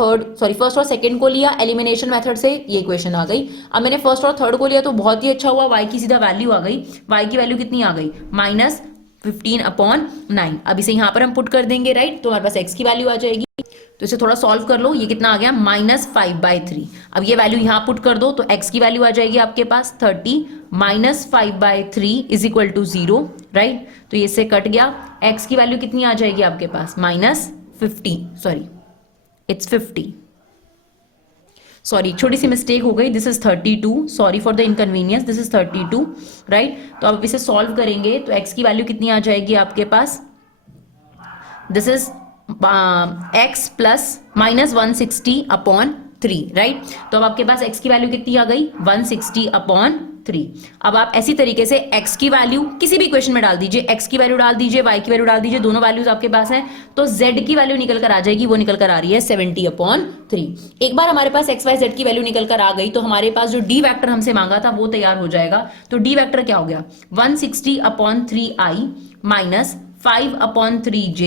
सेकंड को लिया, एलिमिनेशन मेथड से ये इक्वेशन आ गई। अब मैंने फर्स्ट और थर्ड को लिया तो बहुत ही अच्छा हुआ, y की सीधा वैल्यू आ गई। y की वैल्यू कितनी आ गई, माइनस 15/9। अब इसे यहां पर हम पुट कर देंगे, राइट, तो हमारे पास x की वैल्यू आ जाएगी। तो इसे थोड़ा सॉल्व कर लो, ये कितना आ गया, -5/3। अब ये वैल्यू यहां पुट कर दो तो x की वैल्यू आ जाएगी आपके पास 30 -5/3 इज इक्वल टू 0, राइट। तो ये इससे कट गया, x की वैल्यू कितनी आ जाएगी आपके पास, -50, सॉरी इट्स 50, सॉरी छोटी सी मिस्टेक हो गई, this is 32, sorry for the inconvenience, this is 32, right. तो अब इसे सॉल्व करेंगे तो x की वैल्यू कितनी आ जाएगी आपके पास, this is x plus -160/3, right. तो अब आपके पास x की वैल्यू कितनी आ गई, 160/3। अब आप ऐसी तरीके से x की वैल्यू किसी भी इक्वेशन में डाल दीजिए, x की वैल्यू डाल दीजिए, y की वैल्यू डाल दीजिए, दोनों वैल्यूज आपके पास हैं, तो z की वैल्यू निकल कर आ जाएगी, वो निकल कर आ रही है 70/3। एक बार हमारे पास x y z की वैल्यू निकल कर आ गई तो हमारे पास जो d वेक्टर हमसे मांगा था वो तैयार हो जाएगा। तो d वेक्टर क्या हो गया, 160/3i minus 5/3j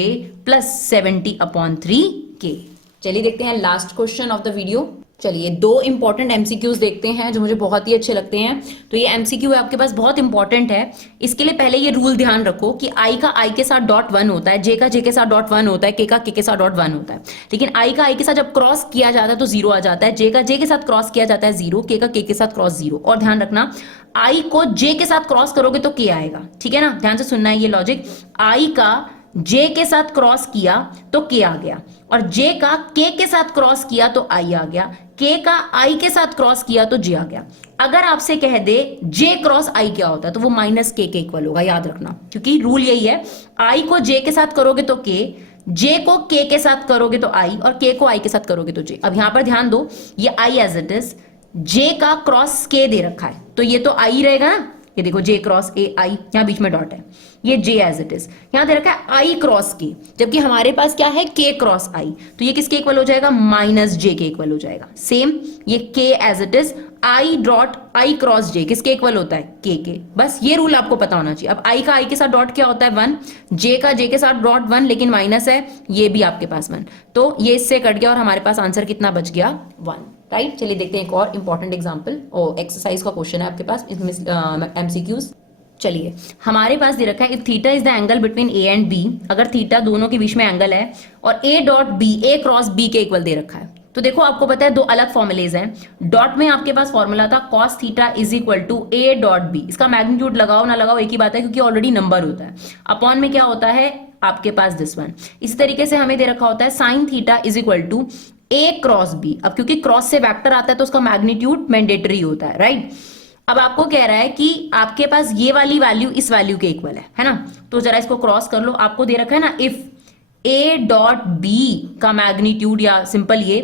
plus 70/3k। चलिए देखते हैं last question of the video. चलिए दो इंपॉर्टेंट एमसीक्यूज देखते हैं जो मुझे बहुत ही अच्छे लगते हैं। तो ये एमसीक्यू है आपके पास, बहुत इंपॉर्टेंट है। इसके लिए पहले ये रूल ध्यान रखो कि आई का आई के साथ डॉट 1 होता है, जे का जे के साथ डॉट 1 होता है, के का के के साथ डॉट 1 होता है। लेकिन आई का आई के साथ जब क्रॉस किया जाता है तो 0 आ जाता है, जे का जे के साथ क्रॉस किया जाता है 0, के का के साथ क्रॉस 0। और ध्यान रखना आई को जे के साथ क्रॉस करोगे तो के आएगा, ठीक है ना, ध्यान से सुनना है ये लॉजिक। आई का जे के साथ क्रॉस किया तो के आ गया, और जे का के साथ क्रॉस किया तो आई आ गया, के का आई के साथ क्रॉस किया तो जे आ गया। अगर आपसे कह दे जे क्रॉस आई क्या होता है तो वो माइनस के इक्वल होगा, याद रखना, क्योंकि रूल यही है, आई को जे के साथ करोगे तो के, जे को के साथ करोगे तो आई, और के को आई के साथ करोगे तो जे। अब यहां पर ध्यान दो, ये आई एज इट इज, जे का क्रॉस के दे रखा है तो ये तो आई रहेगा ना, ये देखो जे क्रॉस ए आई, यहां बीच में डॉट है, ये जे एज इट इज, यहां दे रखा है आई क्रॉस के, जबकि हमारे पास क्या है के क्रॉस आई, तो ये किसके इक्वल हो जाएगा, माइनस जे के इक्वल हो जाएगा। सेम ये के as it is, I dot I cross J किसके इक्वल होता है, के। बस ये रूल आपको पता होना चाहिए। अब आई का आई के साथ डॉट क्या होता है 1, जे का जे के साथ डॉट 1 लेकिन माइनस है, ये भी आपके पास 1, तो ये इससे कट गया और हमारे पास आंसर कितना बच गया 1, राइट। चलिए देखते हैं एक और इंपॉर्टेंट एग्जांपल और एक्सरसाइज का क्वेश्चन है आपके पास एमसीक्यूज। चलिए हमारे पास दे रखा है if theta is the angle between A and B, अगर थीटा दोनों के बीच में एंगल है और A dot B, A cross B के इक्वल दे रखा है। तो देखो आपको पता है दो अलग फॉर्मुलेज हैं। डॉट में आपके पास फॉर्मूला था cos theta is equal to A dot B, इसका मैग्नीट्यूड लगाओ ना लगाओ एक ही बात है क्योंकि ऑलरेडी नंबर होता है। अपॉन में क्या होता है आपके पास दिस वन। इस तरीके से हमें दे रखा होता है sine theta is equal to A cross B. अब क्योंकि क्रॉस से वेक्टर आता है तो उसका मैग्नीट्यूड मैंडेटरी होता है, राइट। अब आपको कह रहा है कि आपके पास ये वाली वैल्यू इस वैल्यू के इक्वल है ना, तो जरा इसको क्रॉस कर लो। आपको दे रखा है ना इफ ए डॉट बी का मैग्नीट्यूड, या सिंपल ये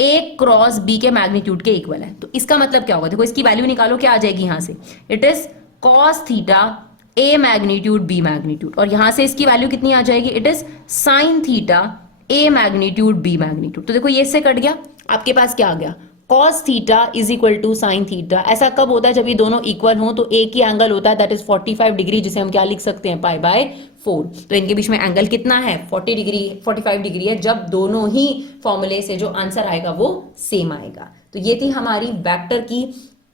ए क्रॉस बी के मैग्नीट्यूड के इक्वल है, तो इसका मतलब क्या होगा, देखो इसकी वैल्यू निकालो, क्या आ जाएगी यहां से, it is cos theta A magnitude B magnitude, और यहां से इसकी वैल्यू कितनी आ जाएगी, it is sine theta A magnitude B magnitude. तो देखो ये इससे कट गया, आपके पास क्या आ गया, cos theta is equal to sine theta. ऐसा कब होता है, जब ये दोनों इक्वल हो, तो एक ही एंगल होता है दैट इज 45 डिग्री, जिसे हम क्या लिख सकते हैं π/4। तो इनके बीच में एंगल कितना है 40 डिग्री 45 डिग्री है, जब दोनों ही फॉर्मूले से जो आंसर आएगा वो सेम आएगा। तो ये थी हमारी वेक्टर की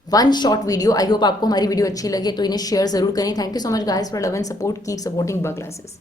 one short video. I hope आपको हमारी वीडियो अच्छी लगे, तो इन्हें शेयर जरूर करें। Thank you so much guys for love and support, keep supporting ब क्लासेस।